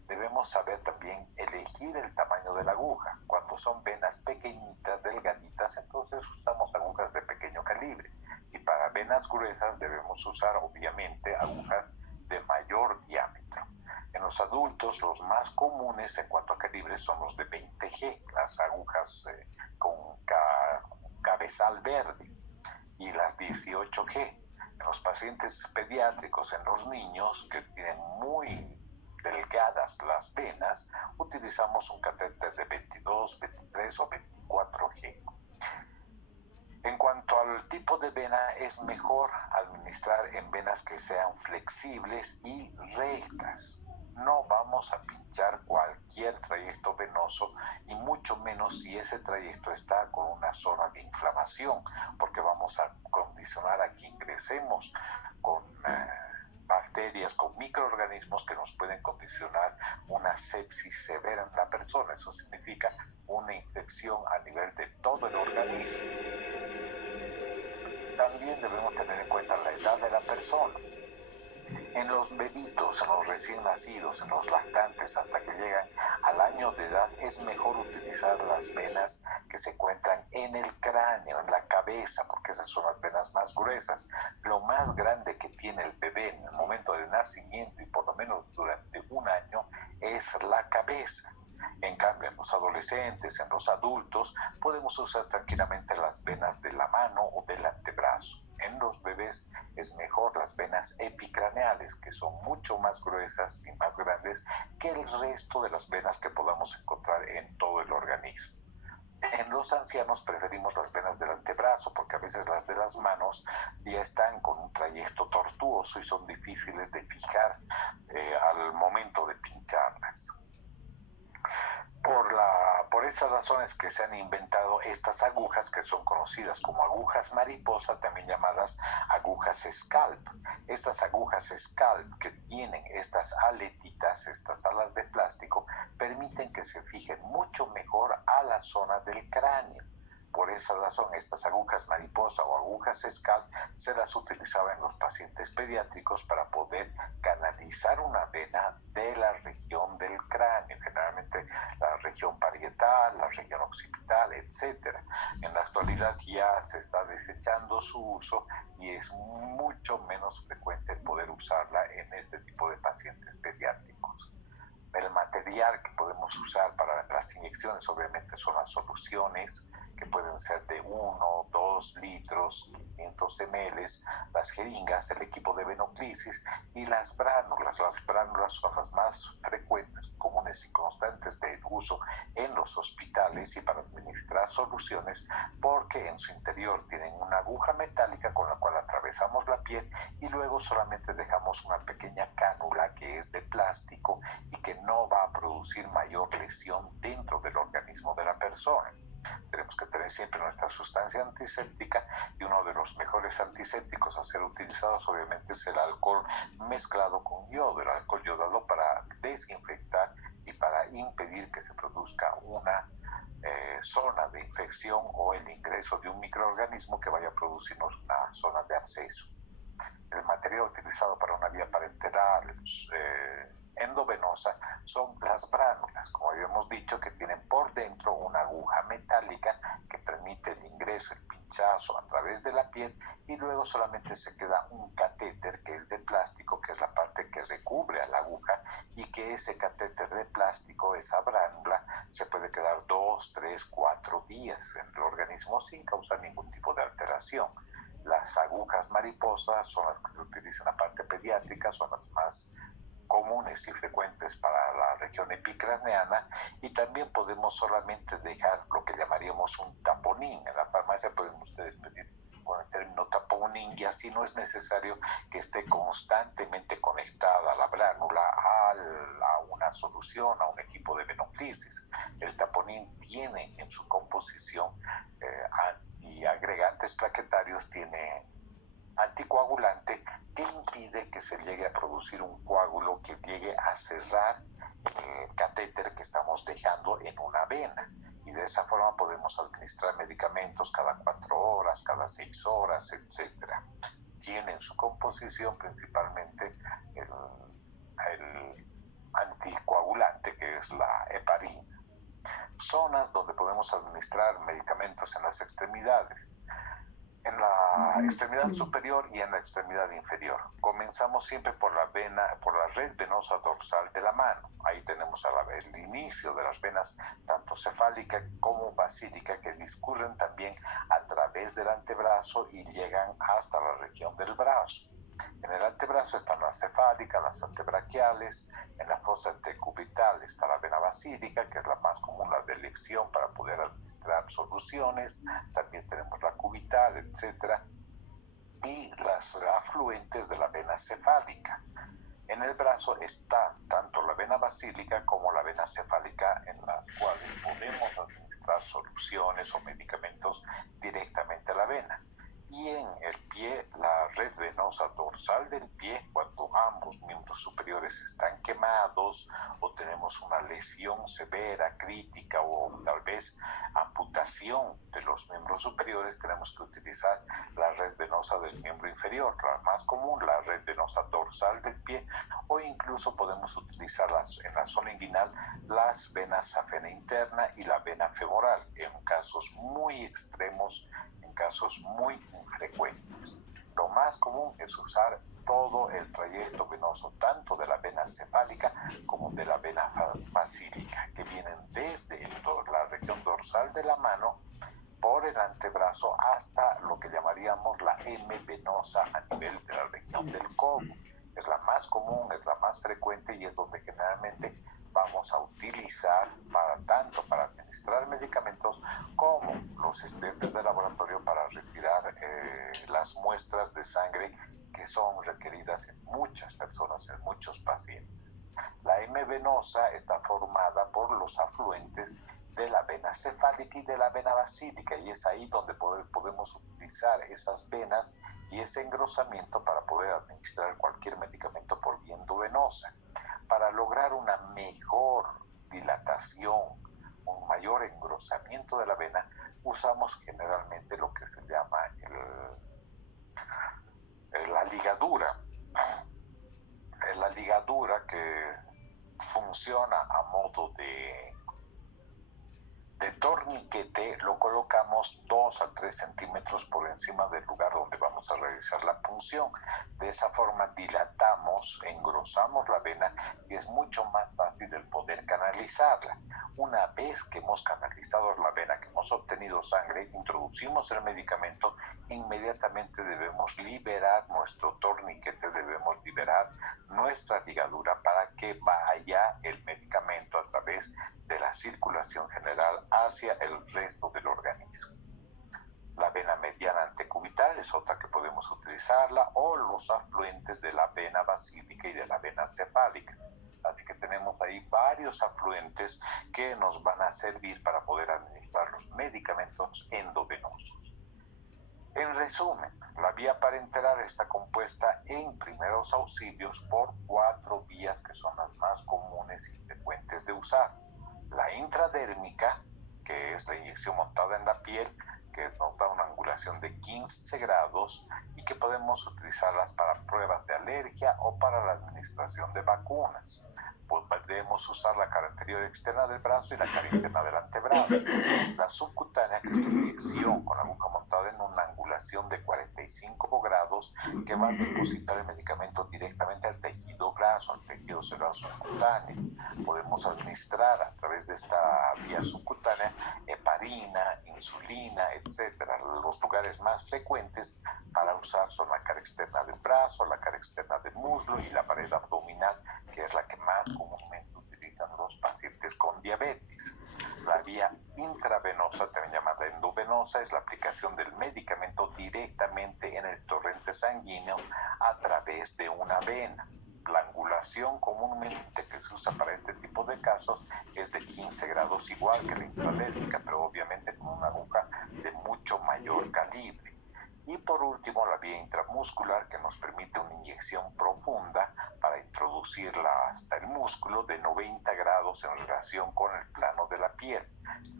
Debemos saber también elegir el tamaño de la aguja. Cuando son venas pequeñitas, delgaditas, entonces usamos agujas de pequeño calibre. Y para venas gruesas debemos usar, obviamente, agujas de mayor diámetro. En los adultos, los más comunes en cuanto a calibre son los de 20G, las agujas con cabezal verde, y las 18G. En los pacientes pediátricos, en los niños que tienen muy delgadas las venas, utilizamos un catéter de 22, 23 o 24G. En cuanto al tipo de vena, es mejor administrar en venas que sean flexibles y rectas. No vamos a pinchar cualquier trayecto venoso y mucho menos si ese trayecto está con una zona de inflamación, porque vamos a condicionar a que ingresemos con bacterias, con microorganismos que nos pueden condicionar una sepsis severa en la persona. Eso significa una infección a nivel de todo el organismo. También debemos tener en cuenta la edad de la persona. En los bebitos, en los recién nacidos, en los lactantes, hasta que llegan al año de edad, es mejor utilizar las venas que se encuentran en el cráneo, en la cabeza, porque esas son las venas más gruesas. Lo más grande que tiene el bebé en el momento del nacimiento y por lo menos durante un año es la cabeza. En cambio, en los adolescentes, en los adultos, podemos usar tranquilamente las venas de la mano o del antebrazo. En los bebés es mejor las venas epicraneales, que son mucho más gruesas y más grandes que el resto de las venas que podamos encontrar en todo el organismo. En los ancianos preferimos las venas del antebrazo porque a veces las de las manos ya están con un trayecto tortuoso y son difíciles de fijar al momento de pincharlas. Por esas razones que se han inventado estas agujas que son conocidas como agujas mariposa, también llamadas agujas scalp. Estas agujas scalp que tienen estas aletitas, estas alas de plástico, permiten que se fijen mucho mejor a la zona del cráneo. Por esa razón, estas agujas mariposa o agujas scalp se las utilizaba en los pacientes pediátricos para poder canalizar una vena de la región del cráneo, generalmente la región parietal, la región occipital, etc. En la actualidad ya se está desechando su uso y es mucho menos frecuente el poder usarla en este tipo de pacientes pediátricos. El material que podemos usar para las inyecciones obviamente son las soluciones que pueden ser de 1, 2 litros, 500 ml, las jeringas, el equipo de venoclisis y las bránulas. Las bránulas son las más frecuentes, comunes y constantes de uso en los hospitales y para administrar soluciones porque en su interior tienen una aguja metálica con la cual atravesamos la piel y luego solamente dejamos una pequeña cánula que es de plástico y que no va a producir mayor lesión dentro del organismo de la persona. Tenemos que tener siempre nuestra sustancia antiséptica y uno de los mejores antisépticos a ser utilizados obviamente es el alcohol mezclado con yodo, el alcohol yodado para desinfectar y para impedir que se produzca una zona de infección o el ingreso de un microorganismo que vaya a producirnos una zona de absceso. El material utilizado para una vía parenteral endovenosa son las bránulas, como habíamos dicho, que tienen por dentro una aguja metálica que permite el ingreso, el pinchazo a través de la piel, y luego solamente se queda un catéter que es de plástico, que es la parte que recubre a la aguja, y que ese catéter de plástico, esa bránula, se puede quedar 2, 3, 4 días en el organismo sin causar ningún tipo de alteración. Las agujas mariposas son las que se utilizan en la parte pediátrica, son las más comunes y frecuentes para la región epicraneana, y también podemos solamente dejar lo que llamaríamos un taponín. En la farmacia podemos ustedes pedir con el término taponín, y así no es necesario que esté constantemente conectada la bránula a una solución, a un equipo de venoclisis. El taponín tiene en su composición y agregantes plaquetarios, tiene anticoagulante que impide que se llegue a producir un coágulo que llegue a cerrar el catéter que estamos dejando en una vena, y de esa forma podemos administrar medicamentos cada 4 horas, cada 6 horas, etcétera. Tiene en su composición principalmente el anticoagulante, que es la heparina. Zonas donde podemos administrar medicamentos en las extremidades: en la extremidad superior y en la extremidad inferior. Comenzamos siempre por la red venosa dorsal de la mano. Ahí tenemos el inicio de las venas, tanto cefálica como basílica, que discurren también a través del antebrazo y llegan hasta la región del brazo. En el antebrazo están las cefálicas, las antebraquiales. En la fosa antecubital está la vena basílica, que es la más común, la de elección para poder administrar soluciones. También tenemos la cubital, etcétera, y las afluentes de la vena cefálica. En el brazo está tanto la vena basílica como la vena cefálica, en las cuales podemos administrar soluciones o medicamentos directamente a la vena. Y en el pie, la red venosa dorsal del pie, cuando ambos miembros superiores están quemados o tenemos una lesión severa, crítica, o tal vez amputación de los miembros superiores, tenemos que utilizar la red venosa del miembro inferior, la más común, la red venosa dorsal del pie, o incluso podemos utilizar en la zona inguinal las venas safena interna y la vena femoral, en casos muy extremos, en casos muy infrecuentes. Lo más común es usar todo el trayecto venoso, tanto de la vena cefálica como de la vena basílica, que vienen desde la región dorsal de la mano, por el antebrazo, hasta lo que llamaríamos la M venosa a nivel de la región del codo. Es la más común, es la más frecuente, y es donde generalmente vamos a utilizar tanto para administrar medicamentos como los expedientes de laboratorio para retirar las muestras de sangre que son requeridas en muchas personas, en muchos pacientes. La M venosa está formada por los afluentes de la vena cefálica y de la vena basílica, y es ahí donde podemos utilizar esas venas y ese engrosamiento para poder administrar cualquier medicamento por vía endovenosa. Para lograr una mejor dilatación, un mayor engrosamiento de la vena, usamos generalmente lo que se llama la ligadura. La ligadura, que funciona a modo de torniquete, lo colocamos 2 a 3 centímetros por encima del lugar donde vamos a realizar la punción. De esa forma dilatamos, engrosamos la vena, y es mucho más fácil el poder canalizarla. Una vez que hemos canalizado la vena, que hemos obtenido sangre, introducimos el medicamento, inmediatamente debemos liberar nuestro torniquete, debemos liberar nuestra ligadura para que vaya el medicamento a través de la circulación general hacia el resto del organismo. La vena mediana antecubital es otra que podemos utilizarla, o los afluentes de la vena basílica y de la vena cefálica. Así que tenemos ahí varios afluentes que nos van a servir para poder administrar los medicamentos endovenosos. En resumen, la vía parenteral está compuesta en primeros auxilios por 4 vías que son las más comunes y frecuentes de usar. La intradérmica, que es la inyección montada en la piel, que nos da una angulación de 15 grados y que podemos utilizarlas para pruebas de alergia o para la administración de vacunas. Podemos usar la cara anterior externa del brazo y la cara interna del antebrazo. La subcutánea, que es la inyección con aguja montada en una angulación de 45 grados, que va a depositar el medicamento directamente al tejido graso, al tejido celular subcutáneo. Podemos administrar a través de esta vía subcutánea heparina, insulina, etcétera. Los lugares más frecuentes para usar son la cara externa del brazo, la cara externa del muslo y la pared abdominal, que es la que más comúnmente utilizan los pacientes con diabetes. La vía intravenosa, también llamada endovenosa, es la aplicación del medicamento directamente en el torrente sanguíneo a través de una vena. La angulación comúnmente que se usa para este tipo de casos es de 15 grados, igual que la intralérgica, pero obviamente con una aguja de mucho mayor calibre. Y por último, la vía intramuscular, que nos permite una inyección profunda para introducirla hasta el músculo de 90 grados en relación con el plano de la piel.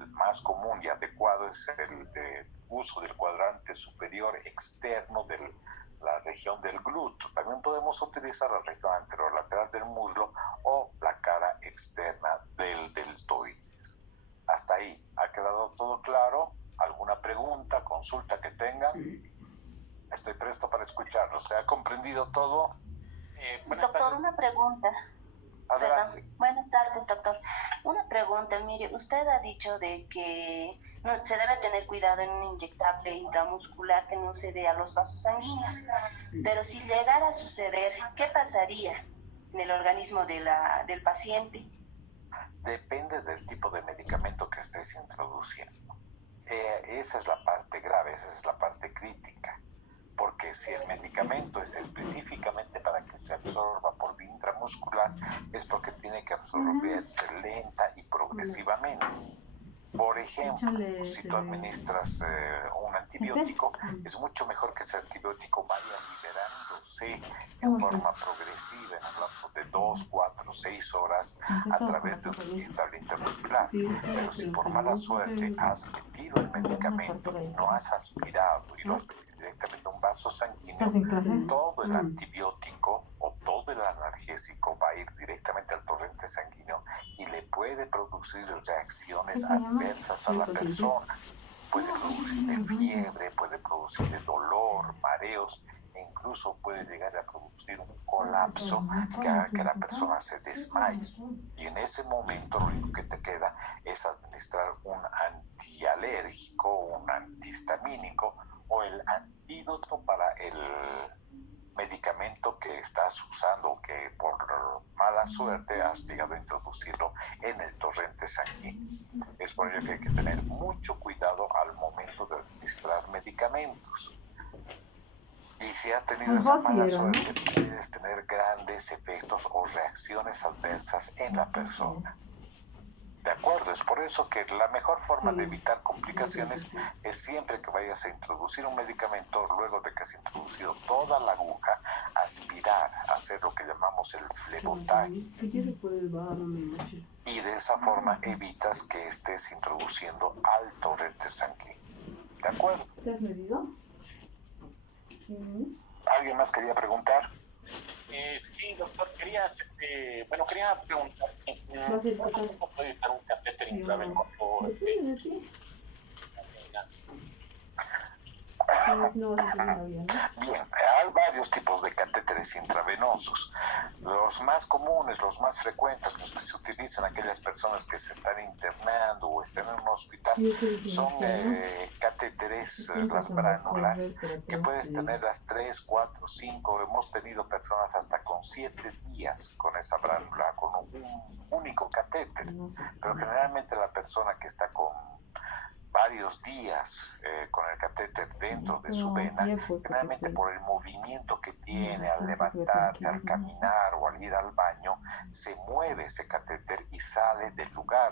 El más común y adecuado es el uso del cuadrante superior externo de la región del glúteo. También podemos utilizar la región anterolateral del muslo o la cara externa del deltoides. Hasta ahí, ¿ha quedado todo claro? ¿Alguna pregunta, consulta que tengan? Estoy presto para escucharlo. ¿Se ha comprendido todo? Doctor, una pregunta. Adelante. Perdón. Buenas tardes, doctor. Una pregunta, mire, usted ha dicho de que no, se debe tener cuidado en un inyectable intramuscular que no se dé a los vasos sanguíneos. Pero si llegara a suceder, ¿qué pasaría en el organismo del paciente? Depende del tipo de medicamento que estés introduciendo. Esa es la parte grave, esa es la parte crítica. Porque si el medicamento es específicamente para que se absorba por vía intramuscular, es porque tiene que absorberse lenta y progresivamente. Por ejemplo, si tú administras un antibiótico, es mucho mejor que ese antibiótico vaya liberándose en forma progresiva, en un lapso de 2, 4, 6 horas a través de un inyectable intramuscular. Pero si por mala suerte has metido el medicamento y no has aspirado y lo has metido directamente a un vaso sanguíneo, todo el antibiótico o todo el analgésico va a ir directamente al torrente sanguíneo y le puede producir reacciones adversas a la persona. Puede producirle fiebre, puede producirle dolor, mareos e incluso puede llegar a producir un colapso que haga que la persona se desmaye. Y en ese momento lo único que te queda es administrar un antialérgico, un antihistamínico o el antídoto para el medicamento que estás usando, que por mala suerte has llegado a introducirlo en el torrente sanguíneo. Es por ello que hay que tener mucho cuidado al momento de administrar medicamentos. Y si has tenido esa mala suerte, puedes tener grandes efectos o reacciones adversas en la persona. ¿De acuerdo? Es por eso que la mejor forma de evitar complicaciones es siempre que vayas a introducir un medicamento, luego de que has introducido toda la aguja, aspirar, hacer lo que llamamos el flebotaje. Y de esa forma evitas que estés introduciendo al torrente sanguíneo. ¿De acuerdo? ¿Te has medido? ¿Alguien más quería preguntar? Sí, doctor, quería preguntar, ¿cuánto tiempo puede estar un catéter intravenoso? Bien, hay varios tipos de catéteres intravenosos. Los más comunes, los más frecuentes, los que se utilizan aquellas personas que se están internando o están en un hospital, son catéteres, las bránulas, que puedes tener las 3, 4, 5. Hemos tenido personas hasta con 7 días con esa bránula, con un único catéter. Pero generalmente la persona que está con varios días con el catéter dentro de su vena, generalmente por el movimiento que tiene al levantarse, al caminar o al ir al baño, se mueve ese catéter y sale del lugar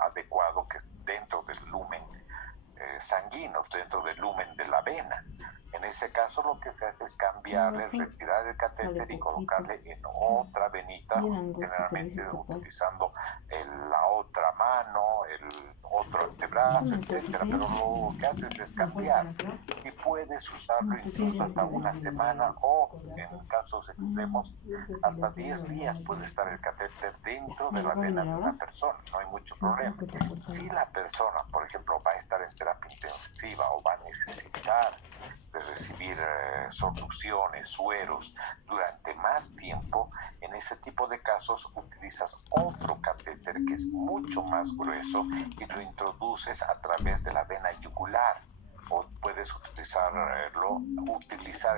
adecuado, que es dentro del lumen sanguíneo, dentro del lumen de la vena. En ese caso lo que se hace es cambiarle, retirar el catéter y colocarle en otra venita, generalmente utilizando la otra mano, el otro antebrazo, etcétera. Pero lo que haces es cambiar y puedes usarlo incluso hasta una semana o, en casos extremos, hasta 10 días puede estar el catéter dentro de la vena de una persona, no hay mucho problema. Si la persona, por ejemplo, va a estar en terapia intensiva o va a necesitar de recibir soluciones, sueros durante más tiempo, en ese tipo de casos utilizas otro catéter que es mucho más grueso y lo introduces a través de la vena yugular, o puedes utilizar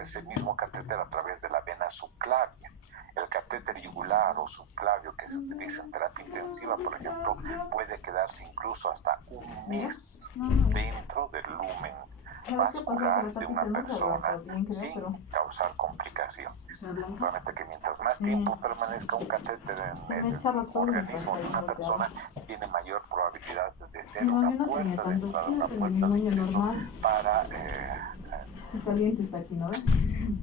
ese mismo catéter a través de la vena subclavia. El catéter yugular o subclavio que se utiliza en terapia intensiva, por ejemplo, puede quedarse incluso hasta un mes dentro del lumen vascular de una persona sin causar complicaciones. Realmente que mientras más tiempo permanezca un catéter en el organismo de una persona, tiene mayor probabilidad de ser una puerta de entrada, una puerta de ingreso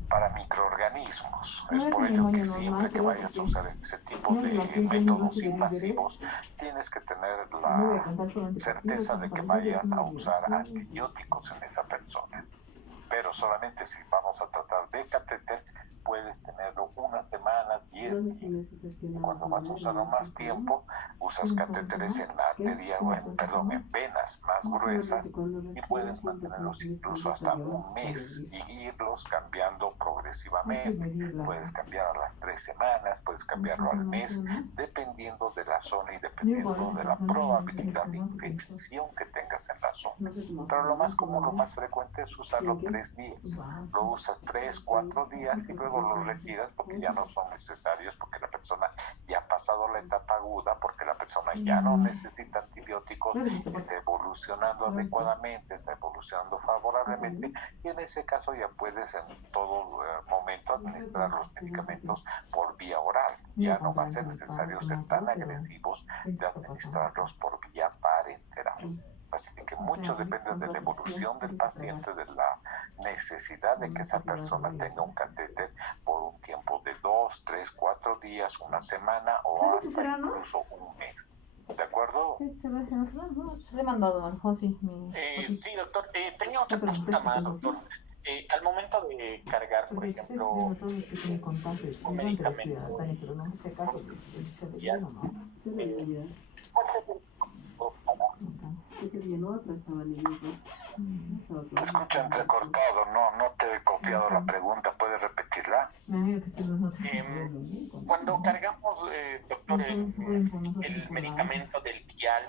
para microorganismos. Es por ello que siempre que vayas a usar ese tipo de métodos invasivos, tienes que tener la certeza de que vayas a usar antibióticos en esa persona. Pero solamente si vamos a tratar de catéter, puedes tenerlo una semana, 10 días. Y cuando vas a usarlo más tiempo, usas catéteres en en venas más gruesas y puedes mantenerlos incluso hasta un mes y irlos cambiando progresivamente. Puedes cambiar a las 3 semanas, puedes cambiarlo al mes, dependiendo de la zona y dependiendo de la probabilidad de infección que tengas en la zona. Pero lo más común, lo más frecuente es usarlo 3 días. Lo usas 3, 4 días y luego lo retiras porque ya no son necesarios, porque la persona ya ha pasado la etapa aguda, porque la persona ya no necesita antibióticos, está evolucionando adecuadamente, está evolucionando favorablemente y en ese caso ya puedes en todo momento administrar los medicamentos por vía oral. Ya no va a ser necesario ser tan agresivos de administrarlos por vía parenteral. Así que mucho depende de la evolución del paciente, de la necesidad de que esa persona tenga un catéter por un tiempo de 2, 3, 4 días, una semana o hasta incluso un mes. ¿De acuerdo? Le he mandado al José. Sí, doctor. Tenía otra pregunta más, doctor. Al momento de cargar, por ejemplo, un medicamento, ¿cuál sería Te escucho entrecortado, no te he copiado la pregunta, ¿puedes repetirla? Cuando cargamos, doctor, el medicamento del vial,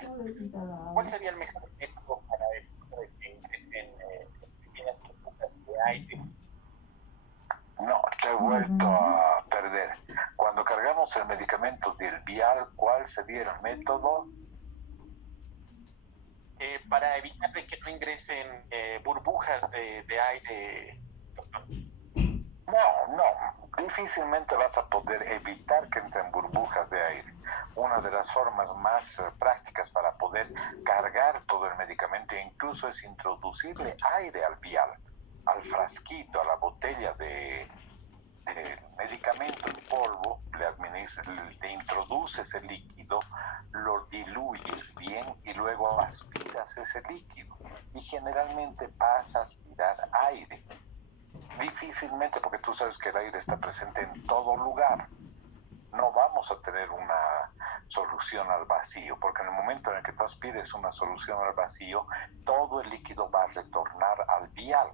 ¿cuál sería el mejor método para que ingresen pequeñas burbujas de aire? No, te he vuelto a perder. Cuando cargamos el medicamento del vial, ¿cuál sería el método? Para evitar de que no ingresen burbujas de aire, doctor. No, difícilmente vas a poder evitar que entren burbujas de aire. Una de las formas más prácticas para poder cargar todo el medicamento incluso es introducirle aire al vial, al frasquito, a la botella de medicamento en polvo, le introduces el líquido, lo diluyes bien y luego aspiras ese líquido. Y generalmente vas a aspirar aire. Difícilmente, porque tú sabes que el aire está presente en todo lugar. No vamos a tener una solución al vacío, porque en el momento en el que tú aspires una solución al vacío, todo el líquido va a retornar al vial.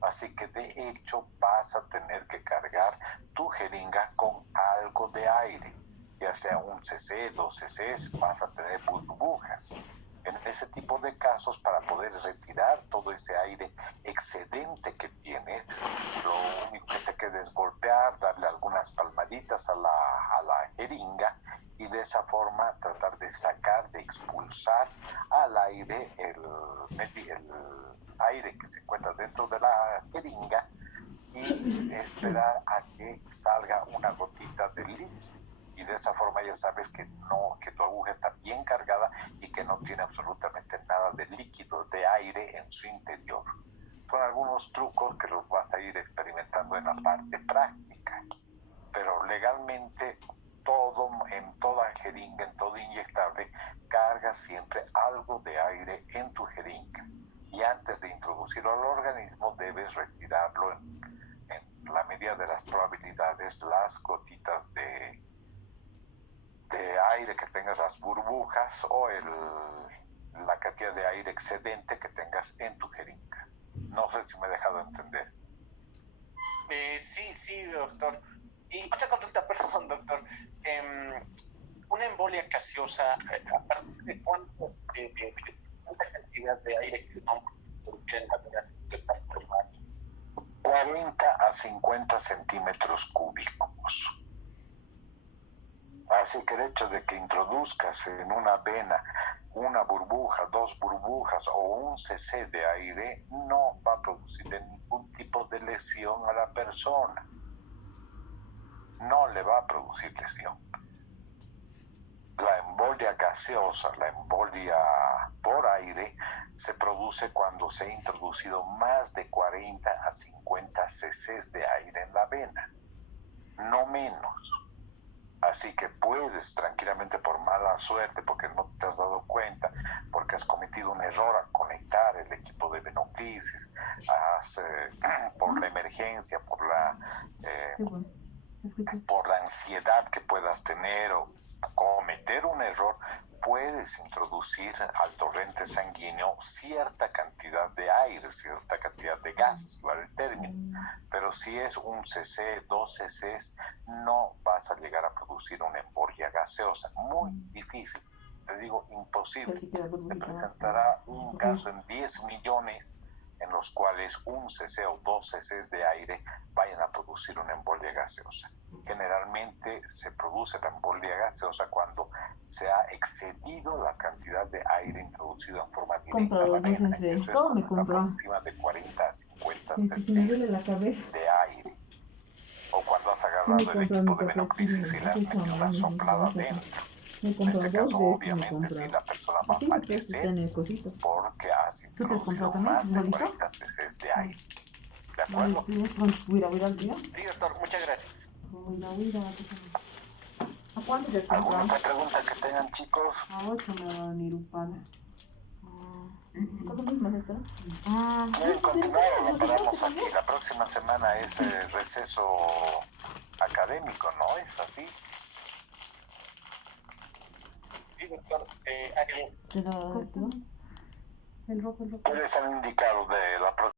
Así que de hecho vas a tener que cargar tu jeringa con algo de aire, ya sea un cc, 2 cc's, vas a tener burbujas. En ese tipo de casos, para poder retirar todo ese aire excedente que tienes, lo único que te queda es golpear, darle algunas palmaditas a la jeringa y de esa forma tratar de sacar, de expulsar al aire el aire que se encuentra dentro de la jeringa y esperar a que salga una gotita de líquido. Y de esa forma ya sabes que tu aguja está bien cargada y que no tiene absolutamente nada de líquido, de aire en su interior. Son algunos trucos que los vas a ir experimentando en la parte práctica, pero legalmente en toda jeringa, en todo inyectable, cargas siempre algo de aire en tu jeringa y antes de introducirlo al organismo debes retirarlo en la medida de las probabilidades, las gotitas de aire que tengas, las burbujas o la cantidad de aire excedente que tengas en tu jeringa. No sé si me he dejado entender. Sí, doctor. Y otra consulta, perdón, doctor. Una embolia gaseosa, ¿a partir de cuánta cantidad de aire que no producen las transformar? 40 a 50 centímetros cúbicos. Así que el hecho de que introduzcas en una vena una burbuja, 2 burbujas o un cc de aire no va a producir ningún tipo de lesión a la persona. No le va a producir lesión. La embolia gaseosa, la embolia por aire, se produce cuando se ha introducido más de 40 a 50 cc de aire en la vena, no menos. Así que puedes tranquilamente, por mala suerte, porque no te has dado cuenta, porque has cometido un error al conectar el equipo de venoclisis, por la emergencia, por la ansiedad que puedas tener o cometer un error, puedes introducir al torrente sanguíneo cierta cantidad de aire, cierta cantidad de gas, vale el término. Pero si es un cc, 2 cc's, no vas a llegar a producir una embolia gaseosa. Muy difícil, te digo imposible. Te presentará un caso en 10 millones en los cuales un cc o 2 cc's de aire vayan a producir una embolia gaseosa. Generalmente se produce la embolia gaseosa cuando se ha excedido la cantidad de aire introducido en forma directa a la vena. Eso todo me es compró. encima de 40 a 50 Si me duele la cc cabeza. de aire. O cuando has agarrado el equipo de venoclisis y le has metido una soplada dentro. En este caso, obviamente, sí, la persona va a fallecer porque has introducido más de 40 cc de aire. ¿De acuerdo? Voy a ir al día. Sí, doctor, muchas gracias. ¿A cuánto te ¿Alguna compras? otra pregunta que tengan, chicos? A 8 me va a venir un pan. ¿Cuánto mismo es esto? ¿Quieren continuar o lo paramos aquí? La próxima semana es receso académico, ¿no? ¿Es así? Sí, doctor. ¿Te lo? El rojo. ¿Qué les han indicado de la próxima?